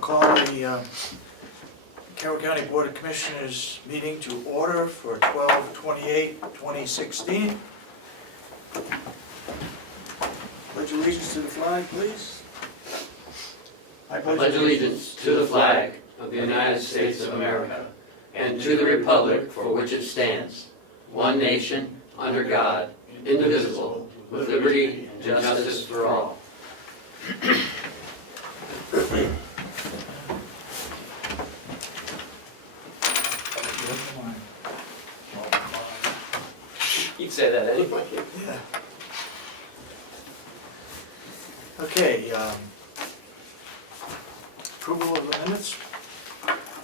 call the Carroll County Board of Commissioners meeting to order for 12/28/2016. Pledge allegiance to the flag, please. I pledge allegiance to the flag of the United States of America and to the republic for which it stands, one nation, under God, indivisible, with liberty and justice for all. You'd say that anyway. Yeah. Okay, approval of the minutes.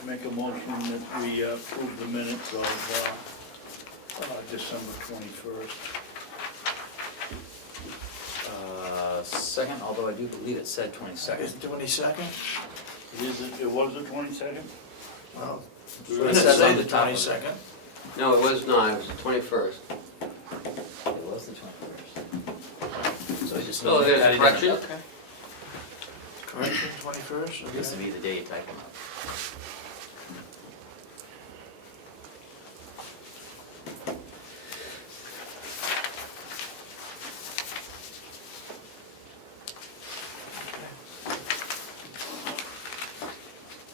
Make a motion that we approve the minutes of December 21st. Second, although I do believe it said 22nd. Is it 22nd? It was the 22nd? Well, It minutes says say on the the top of it. 22nd. No, it was not, it was the 21st. It was the 21st. So I just. Oh, there's a added in- correction? Okay. Correction, 21st, This would okay. be the day you type them up.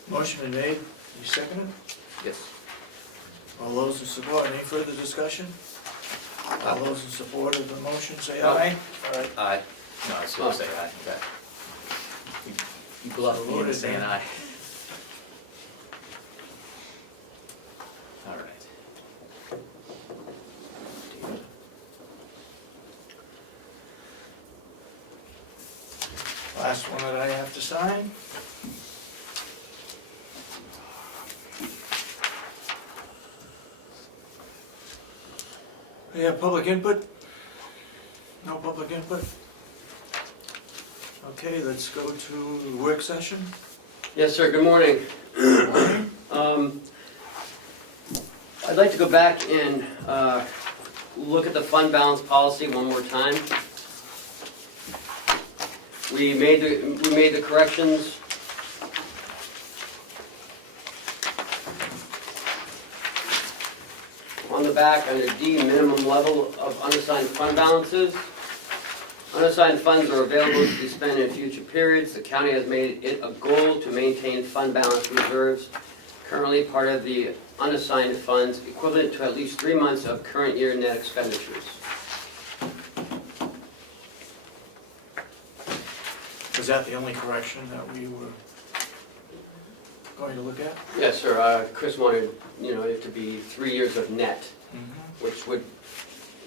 Motion been made, you seconded? Yes. All those in support, any further discussion? All those in support of the motion, say aye. Aye. No, I was supposed to say aye. Okay. You bluffed me into saying aye. All right. Last one that I have to sign. We have public input? No public input? Okay, let's go to the work session. Yes, sir, good morning. I'd like to go back and look at the fund balance policy one more time. We made the corrections. On the back, under D, minimum level of unassigned fund balances. Unassigned funds are available to be spent in future periods. The county has made it a goal to maintain fund balance reserves. Currently, part of the unassigned funds equivalent to at least 3 months of current year net expenditures. Was that the only correction that we were going to look at? Yes, sir. Chris wanted, it to be 3 years of net, which would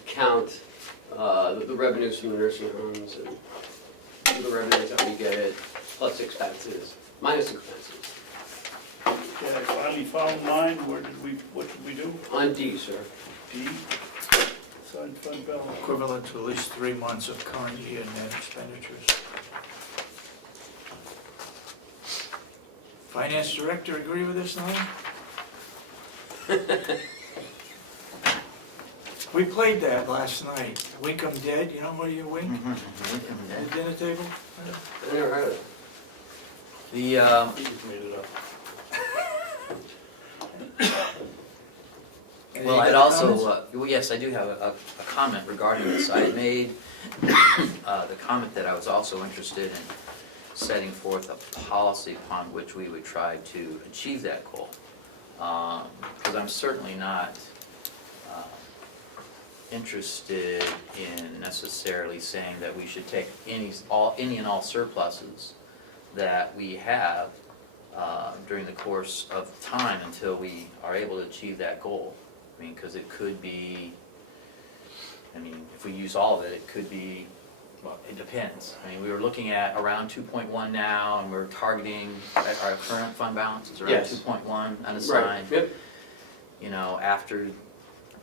count the revenues from the nursing homes and the revenues that we get, plus expenses, minus expenses. Okay, I finally found mine. What did we do? On D, sir. D, signed fund balance. Equivalent to at least 3 months of current year net expenditures. Finance Director, agree with this now? We played that last night. Wink 'em dead, you know where you wink? At the dinner table? I never heard of it. The, You just made it up. Any well, I'd other also, comments? well, yes, I do have a comment regarding this. I had made the comment that I was also interested in setting forth a policy upon which we would try to achieve that goal. Because I'm certainly not interested in necessarily saying that we should take any and all surpluses that we have during the course of time until we are able to achieve that goal. I mean, because it could be, if we use all of it, it could be, well, it depends. I mean, we were looking at around 2.1 now, and we're targeting our current fund balance is around Yes. 2.1 unassigned. Right. Yep. After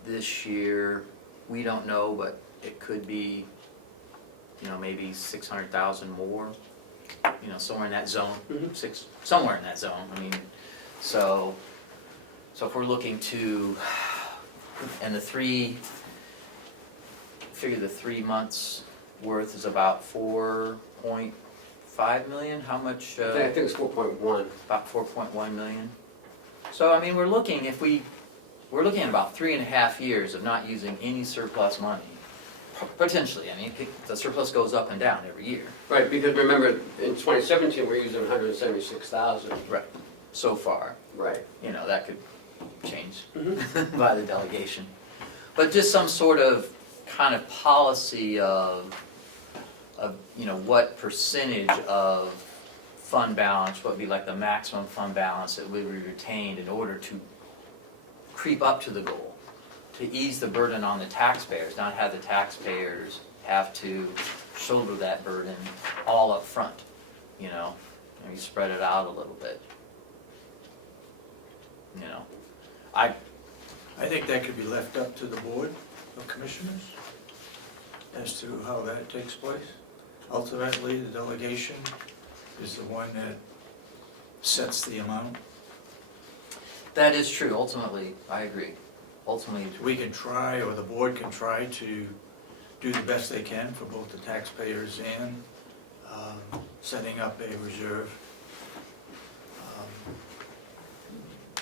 this year, we don't know, but it could be, maybe 600,000 more, somewhere in that zone, somewhere in that zone. So if we're looking to, and figure the 3 months worth is about 4.3 5 million, how much, I think it's 4.1. about 4.1 million? So, I mean, we're looking at about 3.5 years of not using any surplus money. Potentially, I mean, the surplus goes up and down every year. Right, because remember, in 2017, we're using 176,000. Right. So far, Right. you know, that could change Mhm. by the delegation. But just some sort of kind of policy of, you know, what percentage of fund balance, what would be like the maximum fund balance that would be retained in order to creep up to the goal, to ease the burden on the taxpayers, not have the taxpayers have to shoulder that burden all up front, you know? Maybe spread it out a little bit. You know, I think that could be left up to the Board of Commissioners as to how that takes place. Ultimately, the delegation is the one that sets the amount. that is true, ultimately, I agree. Ultimately, We can try, or the board can try to do the best they can for both the taxpayers and setting up a reserve.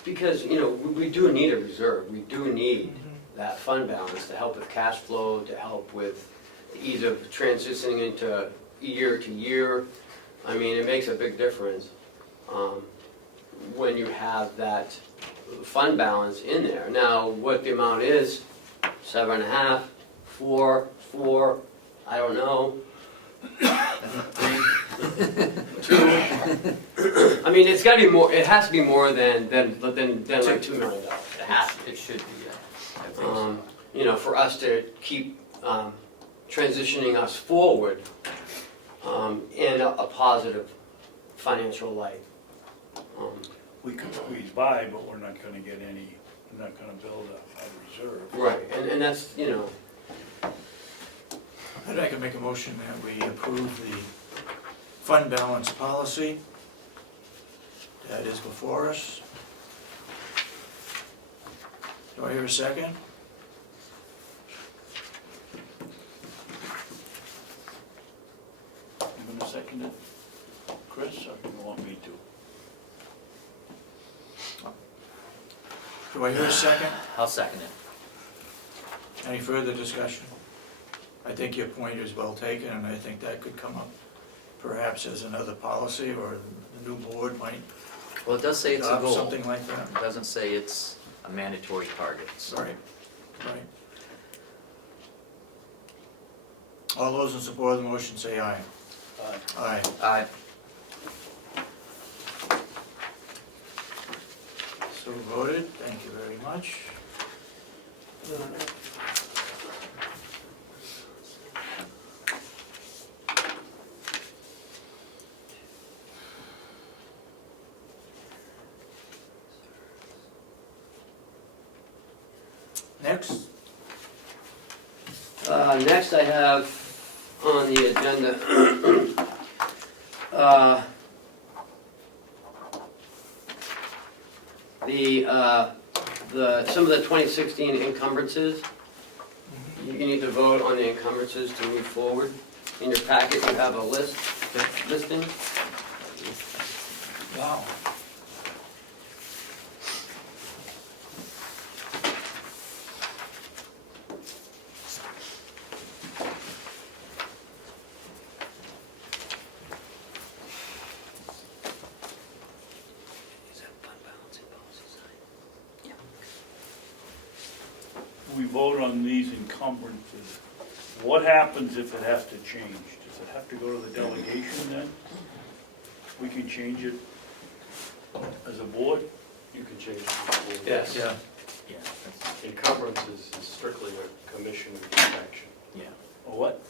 Because, you know, we do need a reserve. We do need that fund balance to help with cash flow, to help with the ease of transitioning into year to year. I mean, it makes a big difference when you have that fund balance in there. Now, what the amount is, 7.5, 4, I don't know. 2. I mean, it's got to be more. It has to be more than like $2 million. It has to. it should be, yeah. I think so. You know, for us to keep transitioning us forward in a positive financial light. We can squeeze by, but we're not gonna get any, we're not gonna build a reserve. Right, and that's, you know, I'd like to make a motion that we approve the fund balance policy that is before us. Do I hear a second? You gonna second it, Chris, or you want me to? Do I hear a second? I'll second it. Any further discussion? I think your point is well taken, and I think that could come up perhaps as another policy, or the new board might Well, it does say it's a adopt goal. something like that. It doesn't say it's a mandatory target, so. Right, right. All those in support of the motion say aye. Aye. Aye. So voted, thank you very much. Next, next I have on the agenda some of the 2016 encumbrances. You need to vote on the encumbrances to move forward. In your packet, you have a listing. wow. We vote on these encumbrances. What happens if it has to change? Does it have to go to the delegation then? We can change it as a board? You can change it to the board. Yes. Yeah, Yeah, that's, Encumbrances is strictly a commissioner's action. yeah. Or what?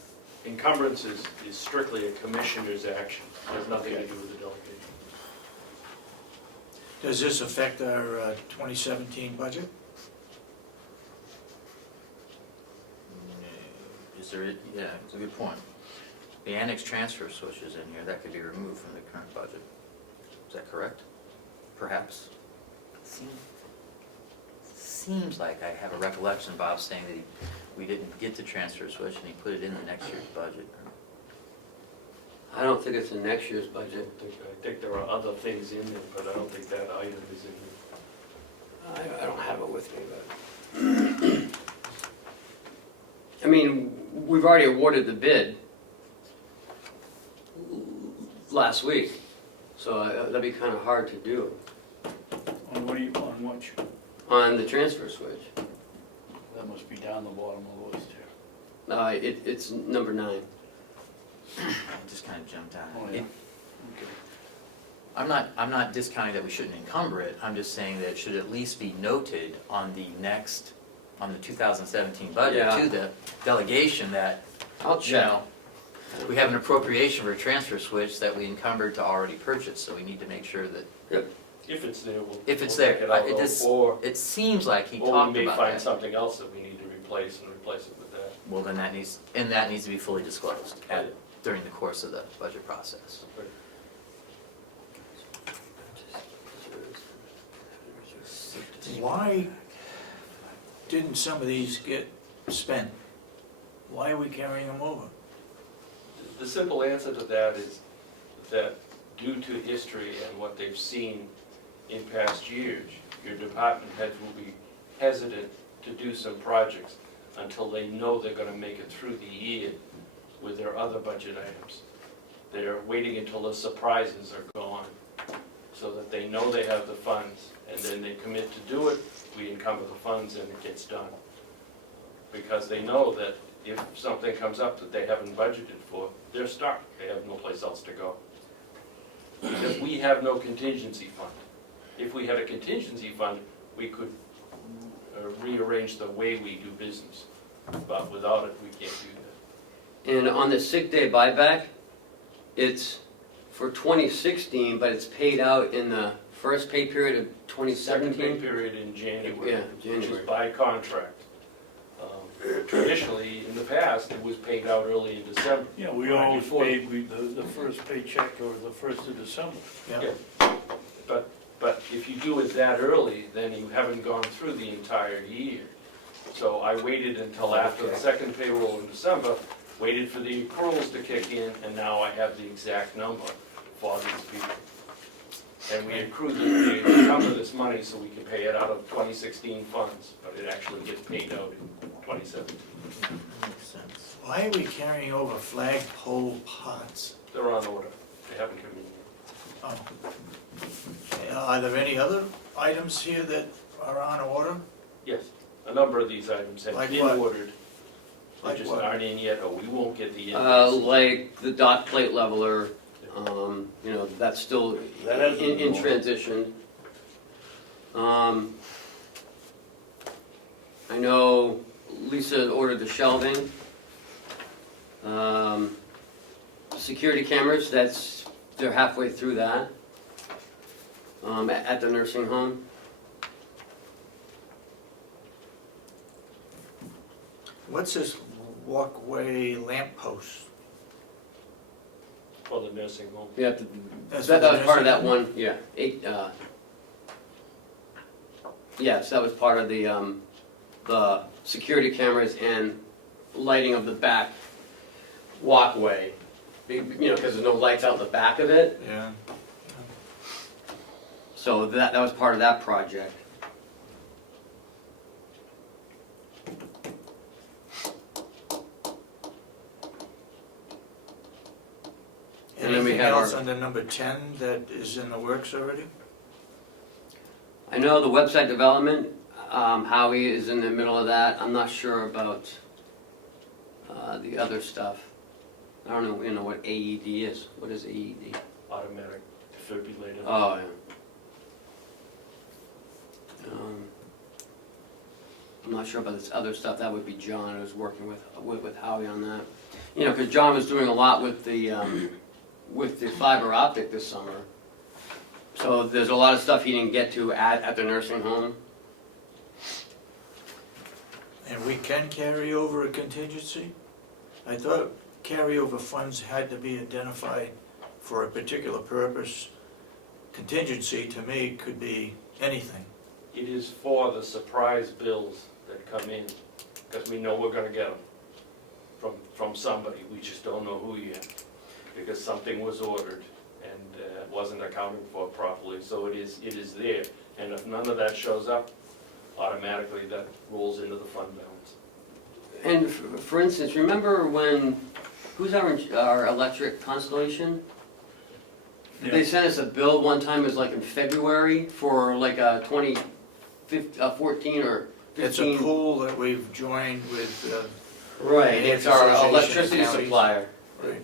Encumbrances is strictly a commissioner's action. It has nothing to do with the delegation. does this affect our 2017 budget? Is there, yeah, it's a good point. The annex transfer switch is in here, that could be removed from the current budget. Is that correct? Perhaps? Seems like I have a recollection of Bob saying that we didn't get the transfer switch and he put it in the next year's budget. I don't think it's in next year's I budget. think there are other things in there, but I don't think that item is in there. I don't have it with me, but. I mean, we've already awarded the bid last week, so that'd be kind of hard to do On what you, on the transfer switch. that must be down the bottom of the list here. It's number 9. I just kind of jumped out. Oh, yeah. It- Okay. I'm not discounting that we shouldn't encumber it, I'm just saying that it should at least be noted on the 2017 budget Yeah. to the delegation that, I'll you check. know, we have an appropriation for a transfer switch that we encumbered to already purchase, so we need to make sure that, If it's there, we'll. if it's we'll there. check it out, It just- Or it seems like he or we talked may about find that. something else that we need to replace and replace it with that. Well, then that needs to be fully disclosed during the course of the budget process. Why didn't some of these get spent? Why are we carrying them over? The simple answer to that is that due to history and what they've seen in past years, your department heads will be hesitant to do some projects until they know they're gonna make it through the year with their other budget items. They're waiting until the surprises are gone, so that they know they have the funds, and then they commit to do it, we encumber the funds and it gets done. Because they know that if something comes up that they haven't budgeted for, they're stuck, they have no place else to go. Because we have no contingency fund. If we had a contingency fund, we could rearrange the way we do business, but without it, we can't do that. And on the sick day buyback, it's for 2016, but it's paid out in the first pay period of Second pay 2017? period in January, Yeah, which is January. by contract. Traditionally, in the past, it was paid out early in December. Yeah, we Right always before- paid, the first paycheck or the 1st of December. Yeah. But if you do it that early, then you haven't gone through the entire year. So I waited until after the Okay. second payroll in December, waited for the accruals to kick in, and now I have the exact number for these people. And we accrue the number of this money so we can pay it out of 2016 funds, but it actually gets paid out in 2017. Makes sense. Why are we carrying over flagpole pots? They're on order, they haven't come in yet. Oh. Are there any other items here that are on order? Yes, a number of these items have Like been what? ordered. They Like just what? aren't in yet, or we won't get the invoice. Like the dot plate leveler, that's still That hasn't been in ordered. transition. I know Lisa ordered the shelving. Security cameras, they're halfway through that. At the nursing home. What's this walkway lamp post? For the nursing home. Yeah, That's that for the was part of that nursing home? one, yeah, yes, that was part of the security cameras and lighting of the back walkway. Because there's no lights out the back of it, Yeah. so that was part of that project. And then we Anything have else our- under number 10 that is in the works already? I know the website development, Howie is in the middle of that. I'm not sure about the other stuff. I don't know, what AED is. What is AED? Automatic defibrillator. Oh, yeah. I'm not sure about this other stuff. That would be John who's working with Howie on that. Because John was doing a lot with the fiber optic this summer. So there's a lot of stuff he didn't get to at the nursing home. And we can carry over a contingency? I thought carryover funds had to be identified for a particular purpose. Contingency, to me, could be anything. It is for the surprise bills that come in, because we know we're gonna get them from somebody, we just don't know who yet. because something was ordered and wasn't accounted for properly, so it is there. And if none of that shows up, automatically that rolls into the fund balance. And for instance, remember when, who's our electric Constellation? They sent us a bill one time, it was like in February, for like a 2014 or 15. It's a pool that we've joined with, Right, it's our Association electricity of Counties. supplier. right,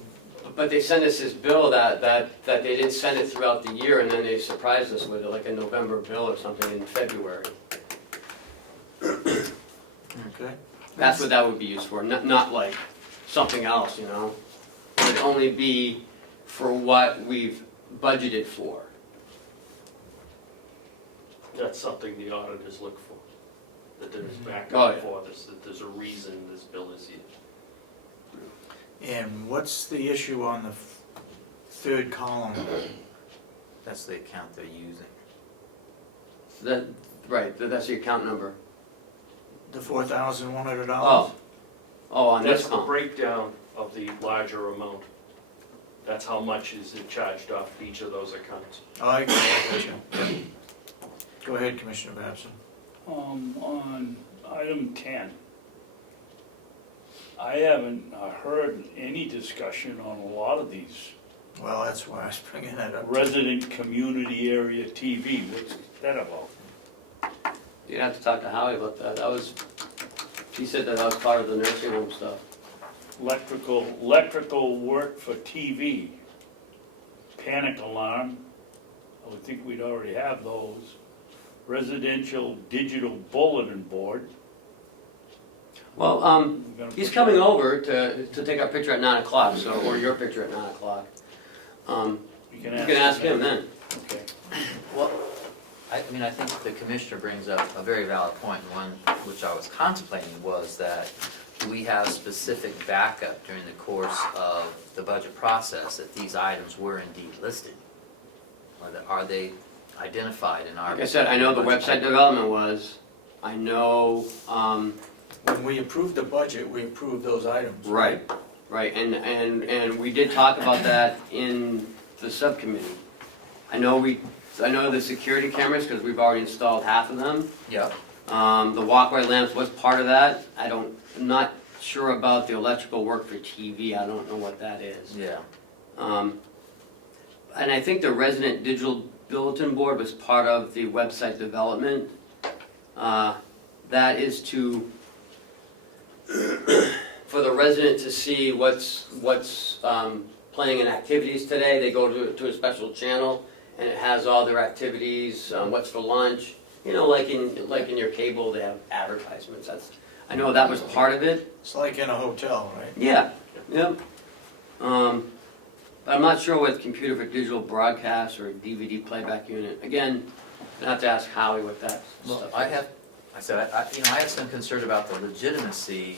But they sent us this bill that they didn't send it throughout the year, and then they surprised us with like a November bill or something in February. okay. That's what that would be used for, not like something else, you know? It would only be for what we've budgeted for. That's something the auditors look for, that there's Oh, backup yeah. for this, that there's a reason this bill is here. And what's the issue on the third column? That's the account they're using. That's the account number. The $4,100? Oh, on this That's the column. breakdown of the larger amount. That's how much is it charged off each of those accounts. Oh, I got you. Go ahead, Commissioner Babson. On item 10, I haven't heard any discussion on a lot of these. Well, that's why I was bringing that up. Resident community area TV, what's that about? You'd have to talk to Howie about that. He said that was part of the nursing home stuff. Electrical work for TV, panic alarm, I would think we'd already have those. Residential digital bulletin board. Well, We're gonna he's put coming that- over to take our picture at 9 o'clock, so, or your picture at 9 o'clock. You You can ask him then. Okay. Well, I mean, I think the commissioner brings up a very valid point, and one which I was contemplating was that do we have specific backup during the course of the budget process that these items were indeed listed? Or that, are they identified in our? Like I said, I know the budget website packet? development was, I know, When we approved the budget, we approved those items. right, and we did talk about that in the subcommittee. I know the security cameras, because we've already installed half of them. Yeah, The walkway lamps was part of that. I'm not sure about the electrical work for TV, I don't know what that is. yeah. And I think the resident digital bulletin board was part of the website development. That is to, for the resident to see what's playing in activities today. They go to a special channel, and it has all their activities, what's for lunch. You know, like in your cable, they have advertisements. I know that was part of it. It's like in a hotel, right? Yeah, yep. But I'm not sure with computer for digital broadcast or DVD playback unit. Again, I have to ask Howie what that Well, stuff I is. have, I have some concern about the legitimacy,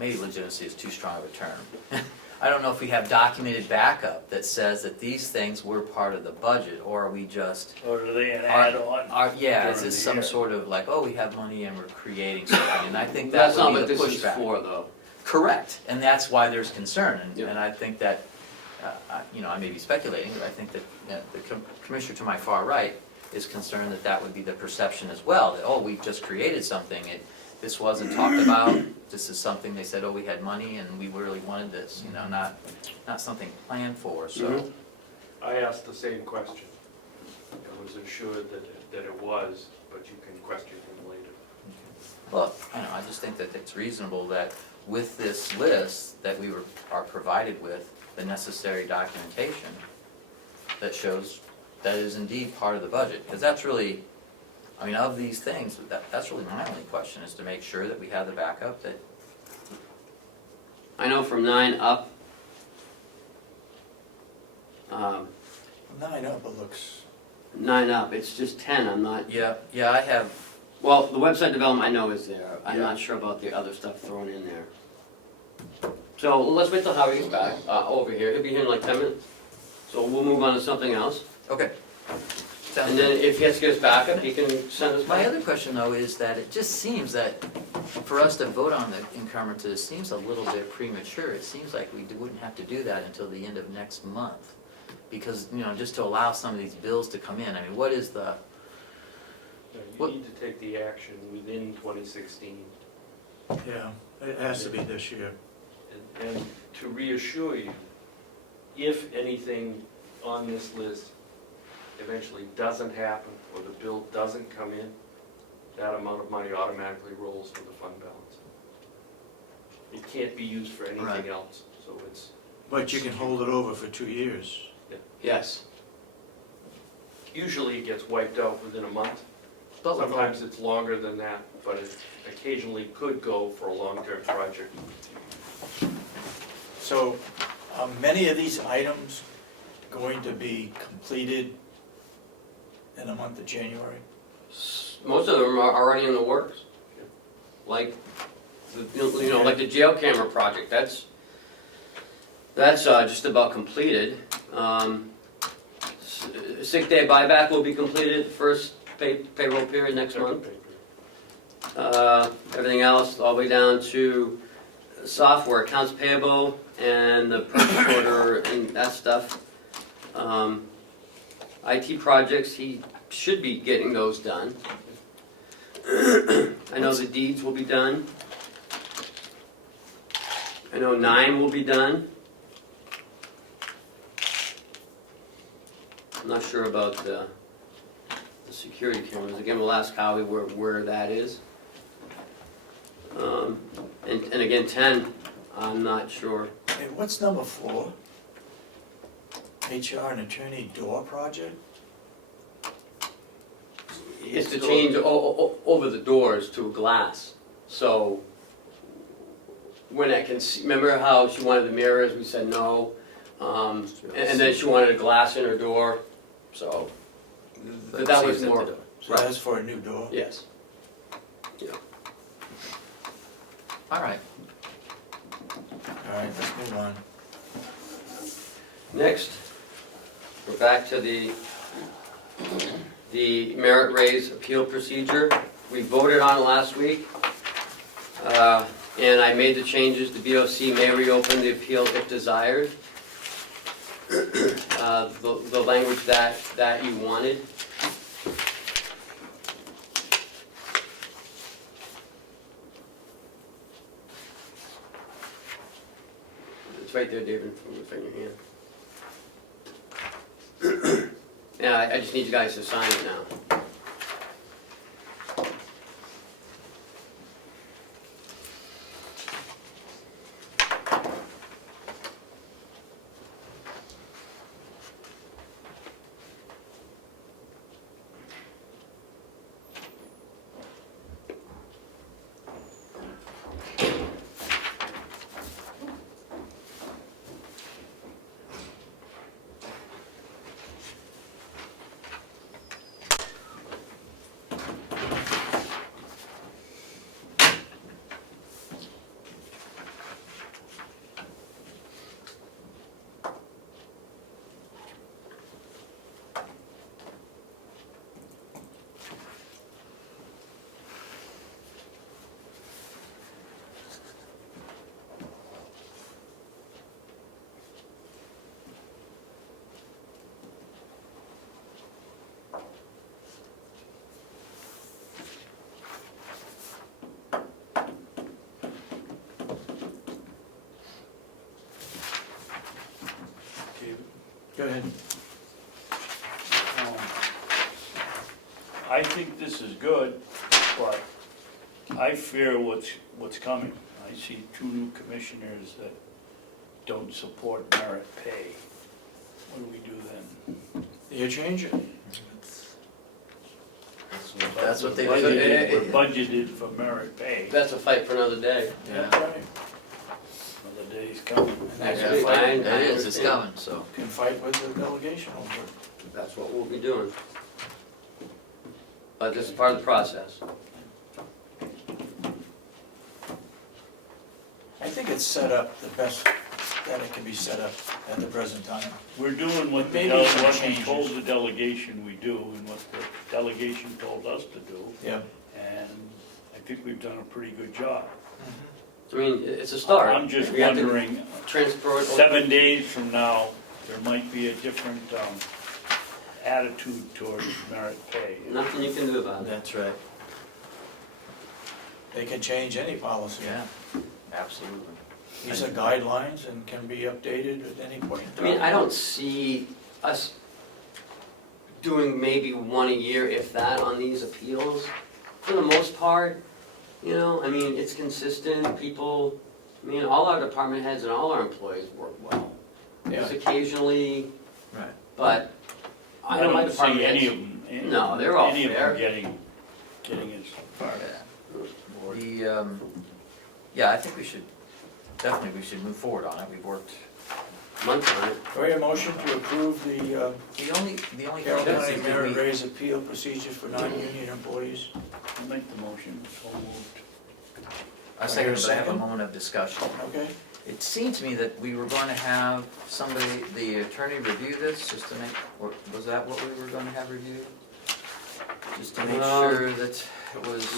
maybe legitimacy is too strong of a term. I don't know if we have documented backup that says that these things were part of the budget, or are we just, Or are they an add-on? yeah, is during this the some year? sort of like, oh, we have money and we're creating something, and I think that That's not would what be the this is pushback. for, though. Correct, and that's why there's concern, Yeah. and I think that, I may be speculating, but I think that the commissioner to my far right is concerned that that would be the perception as well, that, oh, we've just created something, this wasn't talked about, this is something they said, oh, we had money and we really wanted this, not something planned for, so. Mhm. I asked the same question. I was assured that it was, but you can question him later. Well, I just think that it's reasonable that with this list, that we are provided with the necessary documentation that shows that it is indeed part of the budget, because that's really, of these things, that's really my only question, is to make sure that we have the backup that, I know from 9 up, 9 up, it looks, 9 up, it's just 10, I'm not, yeah, I have, well, the website development I know is there. I'm Yeah. not sure about the other stuff thrown in there. So let's wait till Howie gets back, over here. He'll be here in like 10 minutes. So we'll move on to something else. okay. And then if he has to get us backup, he can send us My back. other question though is that it just seems that for us to vote on the encumbrances seems a little bit premature. It seems like we wouldn't have to do that until the end of next month. Because, just to allow some of these bills to come in, I mean, what is the, You What- need to take the action within 2016. Yeah, it has to be this year. And to reassure you, if anything on this list eventually doesn't happen, or the bill doesn't come in, that amount of money automatically rolls to the fund balance. It can't be used for Right. anything else, so it's, But you can hold it over for 2 years. Yes. usually it gets wiped out within a month. but with all- Sometimes it's longer than that, but it occasionally could go for a long-term project. So are many of these items going to be completed in the month of January? Most of them are already in the works. Like, like the jail camera project, that's just about completed. Sick day buyback will be completed the first payroll period next month. Everything else, all the way down to software, accounts payable, and the purchase order and that stuff. IT projects, he should be getting those done. I know the deeds will be done. I know 9 will be done. I'm not sure about the security cameras. Again, we'll ask Howie where that is. And again, 10, I'm not sure. And what's number 4? HR and attorney door project? It's to change over the doors to a glass. So when I can see, remember how she wanted the mirrors, we said no. And then she wanted a glass in her door, so that was saves it more, to do. So that's for a new door? yes. All right, All right, let's move on. Next, we're back to the merit raise appeal procedure. We voted on it last week, and I made the changes. The BOC may reopen the appeal if desired. The language that you wanted. It's right there, David, from your hand. Yeah, I just need you guys to sign it now. Go ahead. I think this is good, but I fear what's coming. I see 2 new commissioners that don't support merit pay. What do we do then? You change it. that's what they Well, do. We're budgeted for merit pay. That's a fight for another day. That's right. Another day's coming. Next Yeah, week, fine. you That is, it's coming, so. can fight with the delegation over it. That's what we'll be doing. But this is part of the process. I think it's set up the best that it can be set up at the present time. We're doing what Maybe some what we changes. told the delegation we do, and what the delegation told us to do, Yeah. and I think we've done a pretty good job. I mean, it's a start. I'm just We have to wondering, Transfer it. 7 days from now, there might be a different attitude towards merit pay. Nothing you can do about it. That's right. They can change any policy. Yeah, absolutely. These are guidelines and can be updated at any point in I mean, time. I don't see us doing maybe one a year, if that, on these appeals. For the most part, you know, I mean, it's consistent, people, I mean, all our department heads and all our employees work well. Yeah. Just occasionally, Right. but I I know my don't see department any heads. of them. No, they're all Any of fair. them getting as far as Yeah. board. Yeah, I think we should move forward on it. We've worked, Month on it. Do I have a motion to approve the the only Carroll thing County is, merit raise appeal procedures for non-union employees? I'll make the motion, so moved. I second, but I have a Second? moment of discussion. Okay, It seemed to me that we were going to have somebody, the attorney review this, just to make, or was that what we were going to have reviewed? Just to make sure that it was,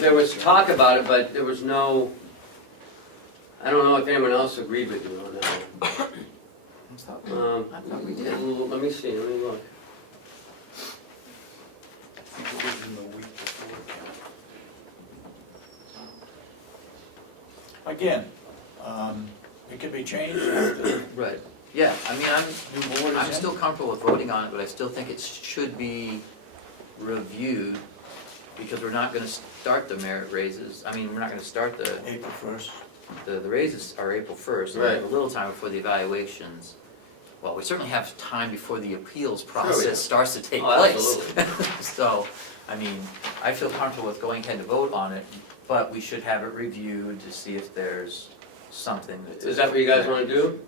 There was talk about it, but there was no, I don't know if anyone else agreed with you on that. I thought we did. Let me see, let me look. I think it was in the week before. again, it can be changed after Right, yeah, I mean, new board is I'm in. still comfortable with voting on it, but I still think it should be reviewed, because we're not gonna start the merit raises, I mean, we're not gonna start April 1st. the raises are April 1st, and we have a little time before the evaluations. Well, we certainly have time before the appeals process starts to take Oh, place. absolutely. So, I mean, I feel comfortable with going ahead to vote on it, but we should have it reviewed to see if there's something that. Is that what you guys wanna do?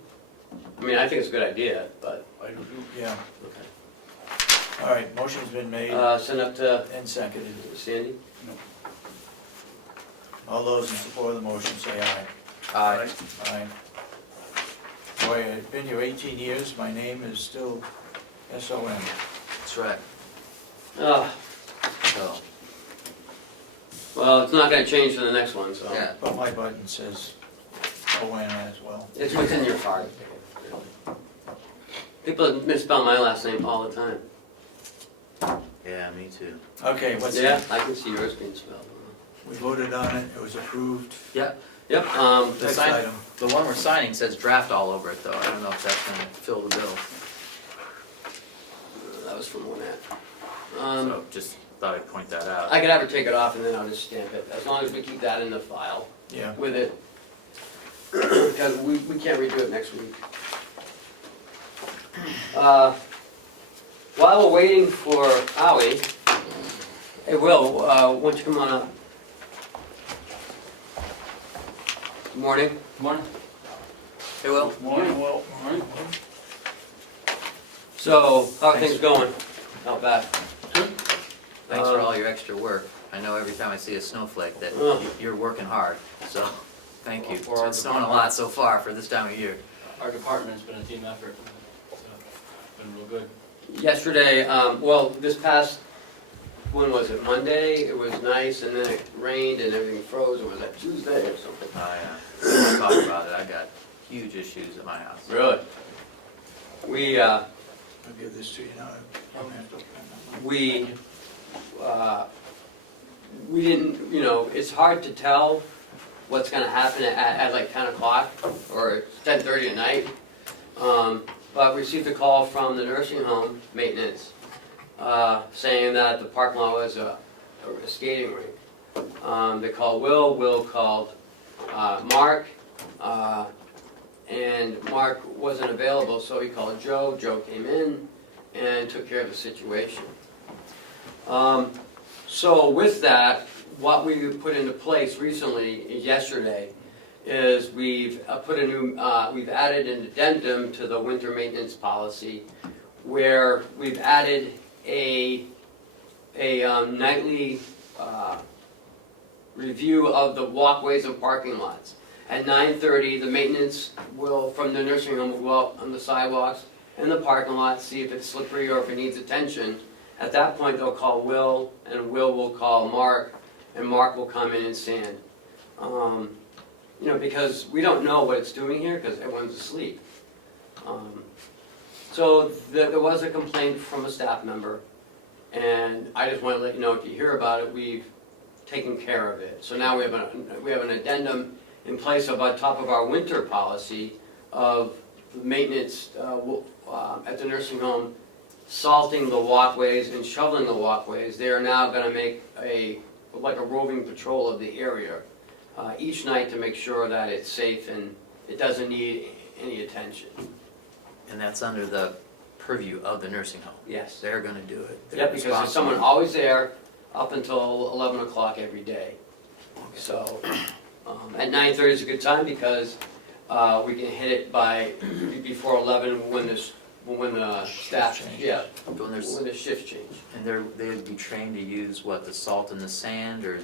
I mean, I think it's a good idea, but, I do. Yeah, okay. all right, motion's been made Send up to and seconded. Sandy? All those in support of the motion say aye. Aye. Aye. Boy, I've been here 18 years, my name is still S-O-N. That's right, Ah, so, well, it's not gonna change for the next one, so. yeah. But my button says O-N as well. It's what's in your card. People misspell my last name all the time. Yeah, me too. Okay, what's Yeah, that? I can see yours being spelled. We voted on it, it was approved. Yep, The Next sign, item. the one we're signing says draft all over it, though, I don't know if that's gonna fill the bill. that was from Lynette. So, just thought I'd point that out. I could have her take it off and then I'll just stamp it, as long as we keep that in the file Yeah, with it. Because we can't redo it next week. While we're waiting for Howie, hey Will, why don't you come on up? Good morning. Morning. Hey, Will? Morning, well, So, how are things going out back? Thanks for all your extra work. I know every time I see a snowflake that Oh. you're working hard, so, thank you. For our It's snowing a lot so far for this time of year. Our department's been a team effort, so it's been real good. Yesterday, well, this past, when was it, Monday? It was nice, and then it rained and everything froze, or was that Tuesday or something? Oh, yeah. We'll talk about it. I got huge issues at my house. Really? We, I'll give this to you now. I don't have to- we didn't, you know, it's hard to tell what's gonna happen at like 10 o'clock or 10:30 at night. But we received a call from the nursing home maintenance, saying that the parking lot was a skating rink. They called Will called Mark, and Mark wasn't available, so he called Joe. Joe came in and took care of the situation. So with that, what we put into place recently, yesterday, is we've put a new, we've added an addendum to the winter maintenance policy, where we've added a nightly review of the walkways and parking lots. At 9:30, the maintenance will, from the nursing home, will go out on the sidewalks and the parking lot, see if it's slippery or if it needs attention. At that point, they'll call Will, and Will will call Mark, and Mark will come in and sand. You know, because we don't know what it's doing here, because everyone's asleep. So there was a complaint from a staff member, and I just want to let you know, if you hear about it, we've taken care of it. So now we have an addendum in place of on top of our winter policy of maintenance at the nursing home, salting the walkways and shoveling the walkways. They are now going to make like a roving patrol of the area each night to make sure that it's safe and it doesn't need any attention. And that's under the purview of the nursing home. Yes. They're gonna do it. They're Yep, because there's responsible. someone always there up until 11 o'clock every day. So at 9:30 is a good time because we can hit it by before 11 when the staff Shift change. When there's, when the shift change. and they'd be trained to use what, the salt and the sand, or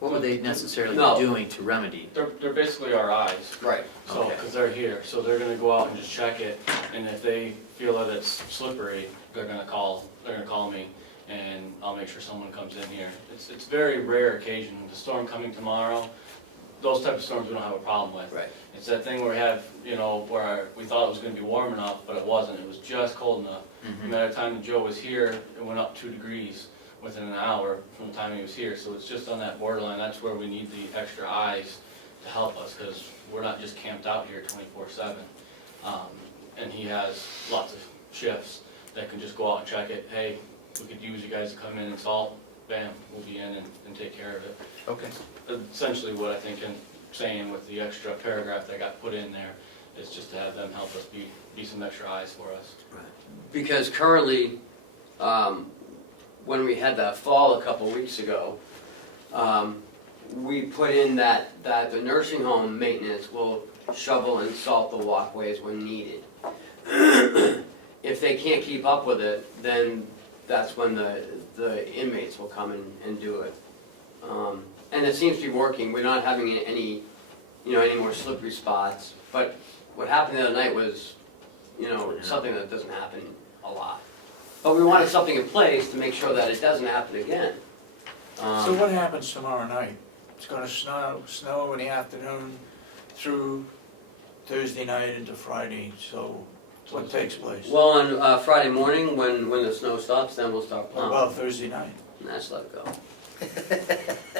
what would they necessarily No. be doing to remedy? They're basically our eyes, Right. so, Okay. because they're here, so they're gonna go out and just check it, and if they feel that it's slippery, they're gonna call me, and I'll make sure someone comes in here. It's very rare occasion, the storm coming tomorrow, those type of storms we don't have a problem with. Right. It's that thing where we have, you know, where we thought it was gonna be warm enough, but it wasn't, it was just cold enough. Mhm. And by the time Joe was here, it went up 2 degrees within an hour from the time he was here, so it's just on that borderline, that's where we need the extra eyes to help us, because we're not just camped out here 24/7. And he has lots of shifts that can just go out and check it, hey, we could use you guys to come in and salt, bam, we'll be in and take care of it. Okay. Essentially what I think I'm saying with the extra paragraph that got put in there is just to have them help us be some extra eyes for us. Because currently, when we had that fall a couple weeks ago, we put in that the nursing home maintenance will shovel and salt the walkways when needed. If they can't keep up with it, then that's when the inmates will come and do it. And it seems to be working. We're not having any more slippery spots. But what happened the other night was, something that doesn't happen a lot. But we wanted something in place to make sure that it doesn't happen again. So what happens tomorrow night? It's gonna snow in the afternoon through Thursday night into Friday, so what takes place? Well, on Friday morning, when the snow stops, then we'll start What plowing. about Thursday night? And that's let it go.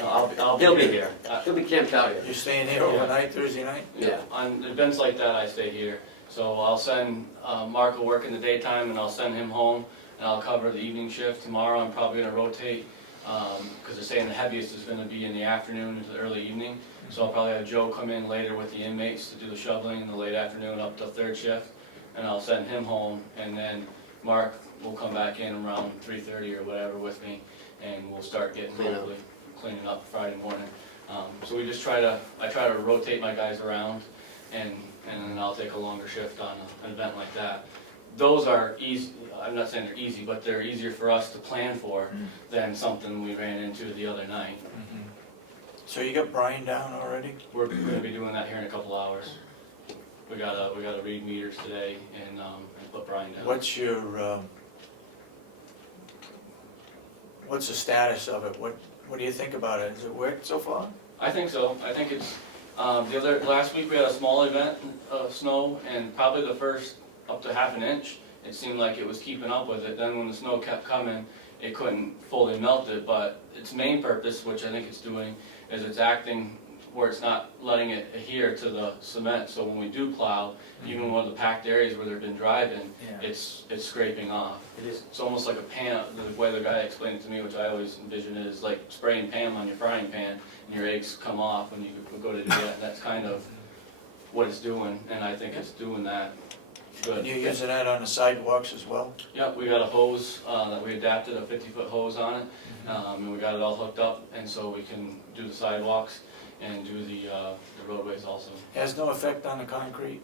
I'll He'll be here. He'll be camped out here. You're staying here overnight Thursday night? Yeah. On events like that, I stay here. So I'll send, Mark will work in the daytime and I'll send him home and I'll cover the evening shift. Tomorrow I'm probably gonna rotate, because they're saying the heaviest is gonna be in the afternoon into the early evening. So I'll probably have Joe come in later with the inmates to do the shoveling in the late afternoon up to third shift. And I'll send him home and then Mark will come back in around 3:30 or whatever with me and we'll start getting hopefully cleaning up Friday morning. So we just I try to rotate my guys around and then I'll take a longer shift on an event like that. Those are easy, I'm not saying they're easy, but they're easier for us to plan for than something we ran into the other night. Mhm. So you got Brian down already? We're gonna be doing that here in a couple hours. We gotta read meters today and put Brian down. What's your, what's the status of it? What do you think about it? Has it worked so far? I think so. I think it's, last week we had a small event of snow and probably the first up to half an inch. It seemed like it was keeping up with it. Then when the snow kept coming, it couldn't fully melt it, but its main purpose, which I think it's doing, is it's acting where it's not letting it adhere to the cement. So when we do plow, even one of the packed areas where they've been driving, Yeah. it's scraping off. It is. It's almost like a pan, the way the guy explained it to me, which I always envision is like spraying Pam on your frying pan and your eggs come off when you go to do that. That's kind of what it's doing, and I think it's doing that good. And you're using that on the sidewalks as well? Yep, we got a hose that we adapted, a 50-foot hose on it, and we got it all hooked up, and so we can do the sidewalks and do the roadways also. Has no effect on the concrete?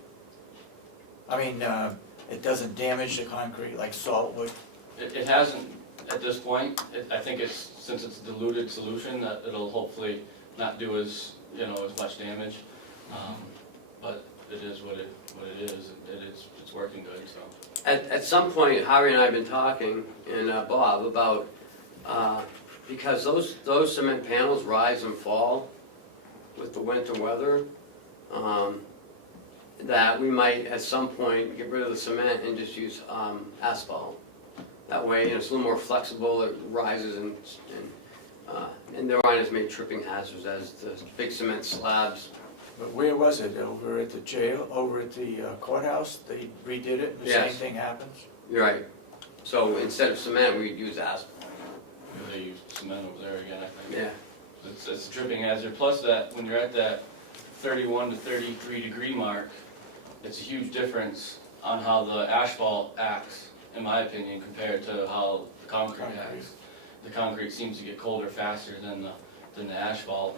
I mean, it doesn't damage the concrete like salt would? It hasn't at this point. I think since it's a diluted solution, that it'll hopefully not do as much damage. But it is what it is, it's working good, so. At some point, Harry and I have been talking, and Bob, about, because those cement panels rise and fall with the winter weather, that we might at some point get rid of the cement and just use asphalt. That way, it's a little more flexible, it rises and there aren't as many tripping hazards as the big cement slabs. But where was it? Over at the jail, over at the courthouse? They redid it and the same Yes. thing happens? You're right. So instead of cement, we'd use asphalt. They use cement over there again, I think. Yeah. It's a tripping hazard, plus that, when you're at that 31 to 33 degree mark, it's a huge difference on how the asphalt acts, in my opinion, compared to how the concrete acts. The concrete seems to get colder faster than the asphalt,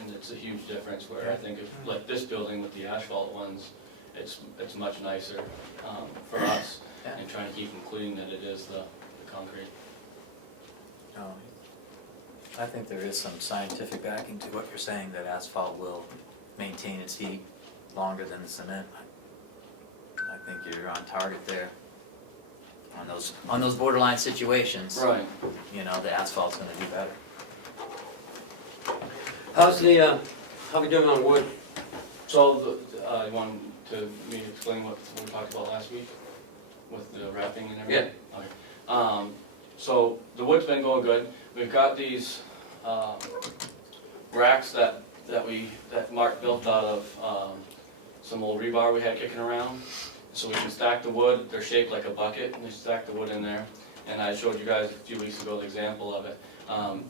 and it's a huge difference where I think if, like this building with the asphalt ones, it's much nicer for us, and trying to keep them clean than it is the concrete. I think there is some scientific backing to what you're saying, that asphalt will maintain its heat longer than the cement. I think you're on target there. On those borderline situations, Right. you know, the asphalt's gonna do better. How we doing on wood? So, you want me to explain what we talked about last week with the wrapping and everything? Yeah. Okay. So the wood's been going good. We've got these racks that Mark built out of some old rebar we had kicking around. So we can stack the wood. They're shaped like a bucket, and they stack the wood in there. And I showed you guys a few weeks ago the example of it.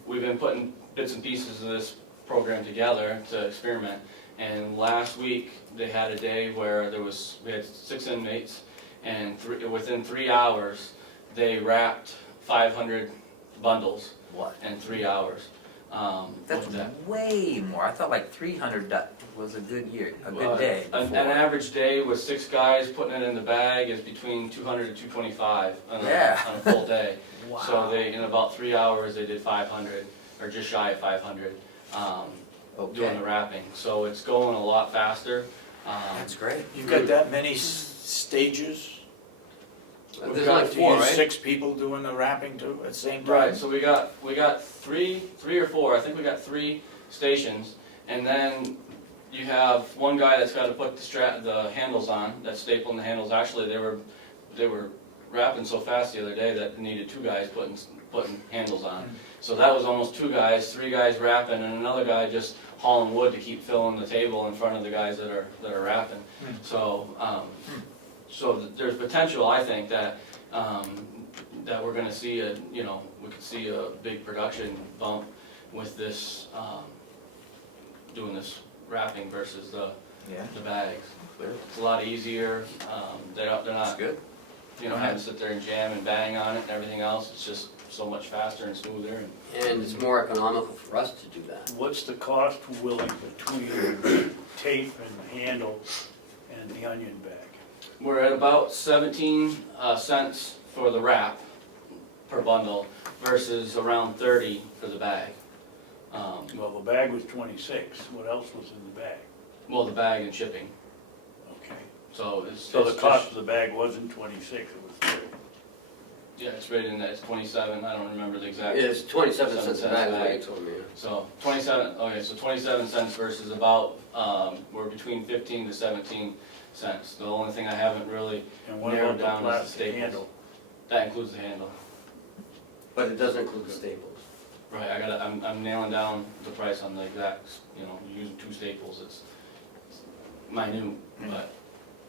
We've been putting bits and pieces of this program together to experiment. And last week they had a day where we had 6 inmates, and within 3 hours they wrapped 500 bundles. What? In 3 hours. That's with that. way more. I thought like 300 was a good day. An before. average day with 6 guys putting it in the bag is between 200 to 225 on a full day. Wow. So in about 3 hours they did 500, or just shy of 500, doing the wrapping. So it's going a lot faster. That's great. You've got that many stages? There's only 4, You use right? 6 people doing the wrapping too at the same time? Right, so we got three or four, I think we got 3 stations, and then you have one guy that's got to put the handles on, that's stapling the handles. Actually, they were wrapping so fast the other day that they needed 2 guys putting handles on. So that was almost 2 guys, 3 guys wrapping, and another guy just hauling wood to keep filling the table in front of the guys that are wrapping. So there's potential, I think, that we're going to see we could see a big production bump with this, doing this wrapping versus the bags. It's a lot easier. They're not That's good. having to sit there and jam and bang on it and everything else. It's just so much faster and smoother. And it's more economical for us to do that. What's the cost, Willie, between tape and handle and the onion bag? We're at about 17 cents for the wrap per bundle versus around 30 for the bag. Well, the bag was 26. What else was in the bag? Well, the bag and shipping. Okay. So So the cost of the bag wasn't 26, it was 30. Yeah, it's rated in that, it's 27, I don't remember the exact. It's 27 cents a 7 bag, cents a like you bag. told me. So 27 cents versus about, we're between 15 to 17 cents. The only thing I haven't really And what narrowed about down the is the plastic staples. handle? That includes the handle. But it doesn't include the staples. Right, I'm nailing down the price on the exact, using 2 staples, it's minute, but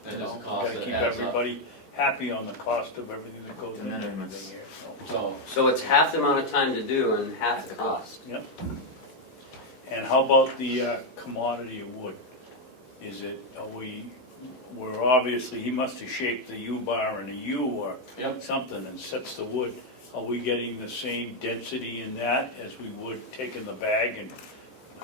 it is a cost Gotta that keep adds up. everybody happy on the cost of everything that goes The into everything minimums. here, so. So, So it's half the amount of time to do and half the cost. Yep. And how about the commodity of wood? Is it, we're obviously, he must have shaped the U-bar in a U or Yep. something and sets the wood. Are we getting the same density in that as we would taking the bag and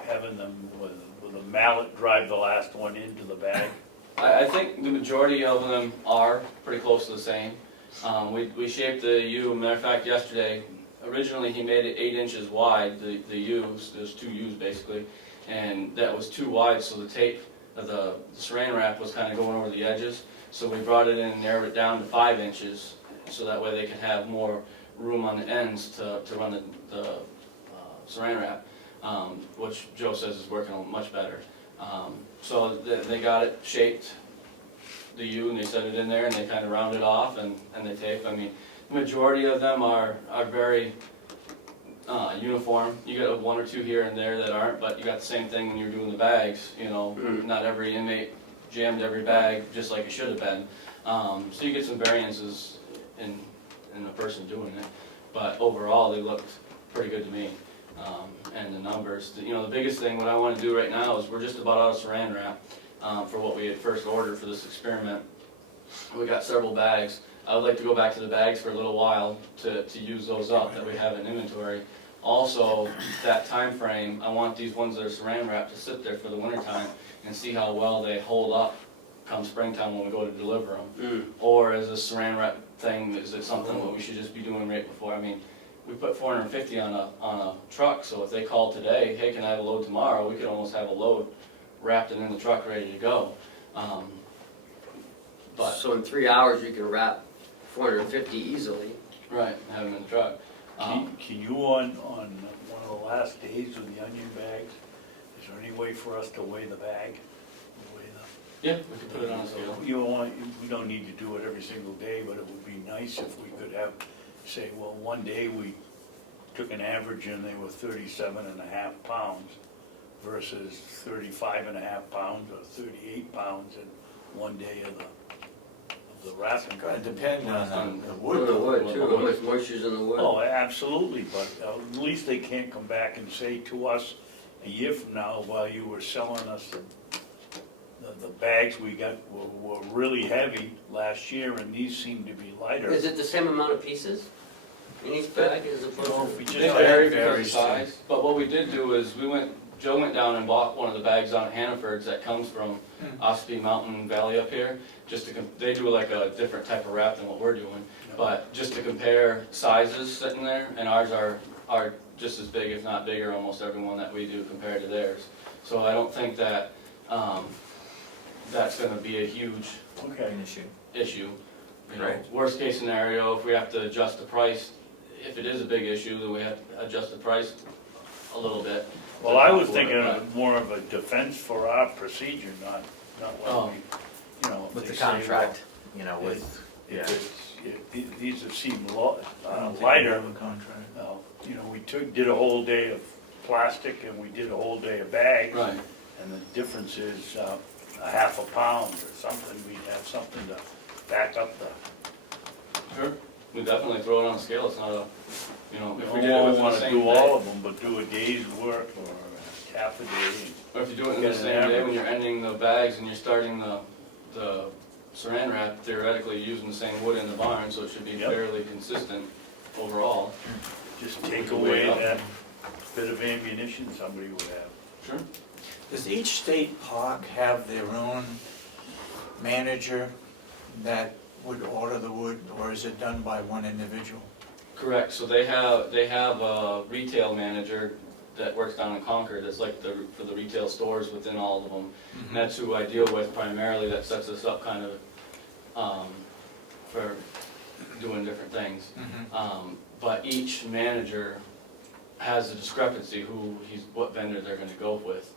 having them with a mallet drive the last one into the bag? I think the majority of them are pretty close to the same. We shaped the U, matter of fact, yesterday, originally he made it 8 inches wide, the U's, there's 2 U's basically, and that was too wide, so the tape the saran wrap was kind of going over the edges. So we brought it in and narrowed it down to 5 inches, so that way they can have more room on the ends to run the saran wrap, which Joe says is working much better. So they got it shaped, the U, and they set it in there, and they kind of round it off, and they tape. I mean, the majority of them are very uniform. You got 1 or 2 here and there that aren't, but you got the same thing when you're doing the bags. You know, not every inmate jammed every bag just like it should have been. So you get some variances in the person doing it, but overall they looked pretty good to me. And the numbers, you know, the biggest thing what I want to do right now is we're just about out of saran wrap for what we had first ordered for this experiment. We got several bags. I would like to go back to the bags for a little while to use those up that we have in inventory. Also, that time frame, I want these ones that are saran wrapped to sit there for the winter time and see how well they hold up come springtime when we go to deliver them. Or is a saran wrap thing, is it something that we should just be doing right before? I mean, we put 450 on a truck, so if they call today, hey, can I have a load tomorrow, we could almost have a load wrapped and in the truck ready to go. But So in 3 hours, you can wrap 450 easily. right, have them in the truck. Can you on one of the last days of the onion bags, is there any way for us to weigh the bag? Weigh the- Yeah, we could put it on a scale. We don't need to do it every single day, but it would be nice if we could have, say, well, one day we took an average and they were 37.5 pounds versus 35.5 pounds or 38 pounds in one day of the wrapping. It's gonna depend on the On wood. the wood too, how much moisture's in the wood. Oh, absolutely, but at least they can't come back and say to us a year from now, while you were selling us the bags we got were really heavy last year and these seem to be lighter. Is it the same amount of pieces in each bag as opposed Well, to? if we just They had vary because of varies, size, but what we did do is Joe went down and bought one of the bags down at Hannaford's that comes from Ossipee Mountain Valley up here, just to, they do like a different type of wrap than what we're doing, but just to compare sizes sitting there, and ours are just as big, if not bigger, almost every one that we do compared to theirs. So I don't think that, that's gonna be a huge Okay. issue. You know, Right. worst case scenario, if we have to adjust the price, if it is a big issue, then we have to adjust the price a little bit. Well, I was thinking of more of a defense for our procedure, not Oh. like we, you know, if With they the say, well, contract, you know, with, if yeah. these have seemed I don't think we lighter, have a contract. you know, we did a whole day of plastic and we did a whole day of bags. Right. And the difference is a half a pound or something, we'd have something to back up the. Sure. We definitely throw it on a scale, it's not a, you know, if we We did it don't within the wanna same do day. all of them, but do a day's work or half a day. Or if you do it in Get the an same day when average. you're ending the bags and you're starting the saran wrap, theoretically you're using the same wood in the barn, so it should be Yep. fairly consistent overall. Just take can weigh away it up. that bit of ammunition somebody would have. Sure. Does each state park have their own manager that would order the wood, or is it done by one individual? Correct, so they have a retail manager that works down in Concord, that's like for the retail stores within all of them. And that's who I deal with primarily, that sets us up kind of, for doing different things. But each manager has a discrepancy what vendor they're gonna go with,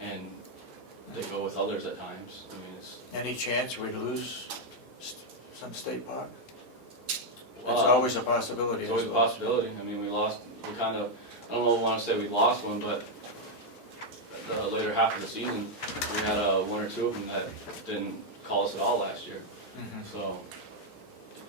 and they go with others at times. I mean, it's. Any chance we'd lose some state park? It's uh, always a possibility. It's always a possibility. I mean, we kind of, I don't know if I wanna say we lost one, but the later half of the season, we had one or two of them that didn't call us at all last year, Mhm. so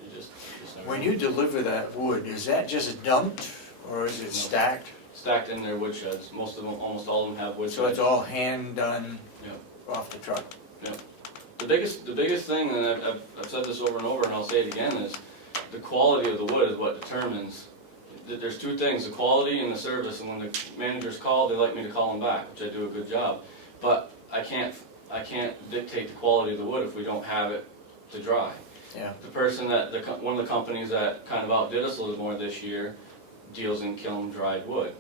you just never When know. you deliver that wood, is that just dumped, or is it stacked? Stacked in their wood sheds, most of them, almost all of them have wood sheds. So it's all hand done Yep. off the truck? The biggest thing, and I've said this over and over, and I'll say it again, is the quality of the wood is what determines. There's two things, the quality and the service, and when the managers call, they like me to call them back, which I do a good job. But I can't dictate the quality of the wood if we don't have it to dry. Yeah. The person one of the companies that kind of outdid us a little more this year deals in kiln dried wood.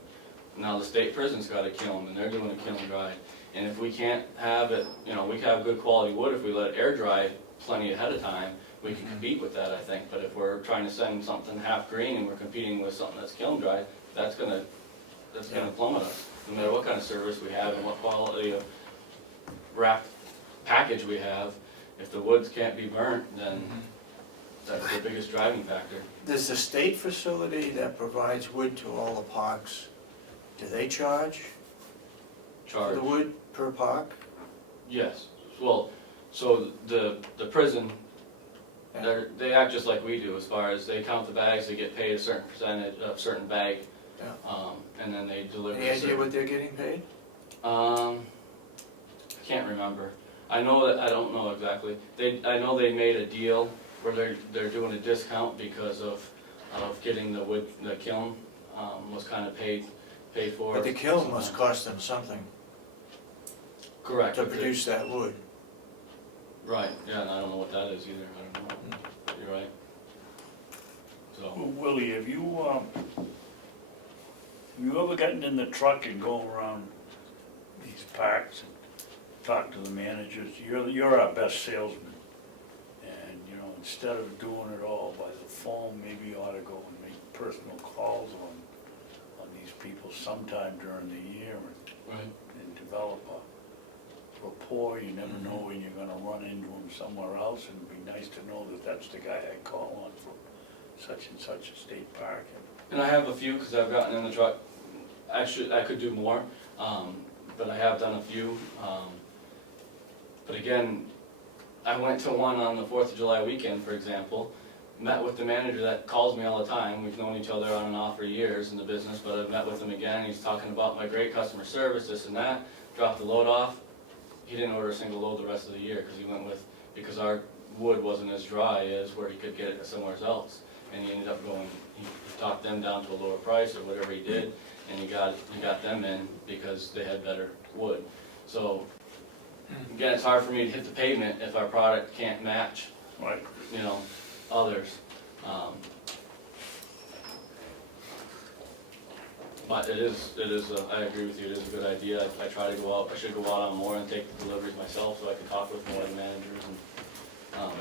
Now the state prison's got a kiln, and they're doing a kiln dried. And if we can't have it, you know, we can have good quality wood if we let it air dry plenty ahead of time, we can compete with that, I think. But if we're trying to send something half green and we're competing with something that's kiln dry, that's gonna plummet us. No matter what kind of service we have and what quality of wrap package we have, if the woods can't be burnt, then that's the biggest driving factor. Does the state facility that provides wood to all the parks, do they charge for Charge. the wood per park? Yes, well, so the prison, they act just like we do as far as they count the bags, they get paid a certain percentage, a certain bag, and then they deliver. Any idea what they're getting paid? I can't remember. I don't know exactly. I know they made a deal where they're doing a discount because of getting the wood, the kiln, was kind of paid for. But the kiln must cost them something Correct. to produce that wood. Right, yeah, and I don't know what that is either, I don't know. You're right. Well, So, Willie, have you ever gotten in the truck and go around these parks and talk to the managers? You're our best salesman. And, you know, instead of doing it all by the phone, maybe you ought to go and make personal calls on these people sometime during the year right, and develop a rapport. You never know when you're gonna run into them somewhere else, and it'd be nice to know that that's the guy I call on for such and such a state park. and I have a few, because I've gotten in the truck, actually, I could do more, but I have done a few. But again, I went to one on the 4th of July weekend, for example, met with the manager that calls me all the time. We've known each other on and off for years in the business, but I've met with him again. He's talking about my great customer service, this and that, dropped the load off. He didn't order a single load the rest of the year because our wood wasn't as dry as where he could get it somewhere else. And he ended up he talked them down to a lower price or whatever he did, and he got them in because they had better wood. So, again, it's hard for me to hit the pavement if our product can't match, Right. you know, others. But it is, I agree with you, it is a good idea. I try to go out, I should go out on more and take the deliveries myself so I can talk with more of the managers and,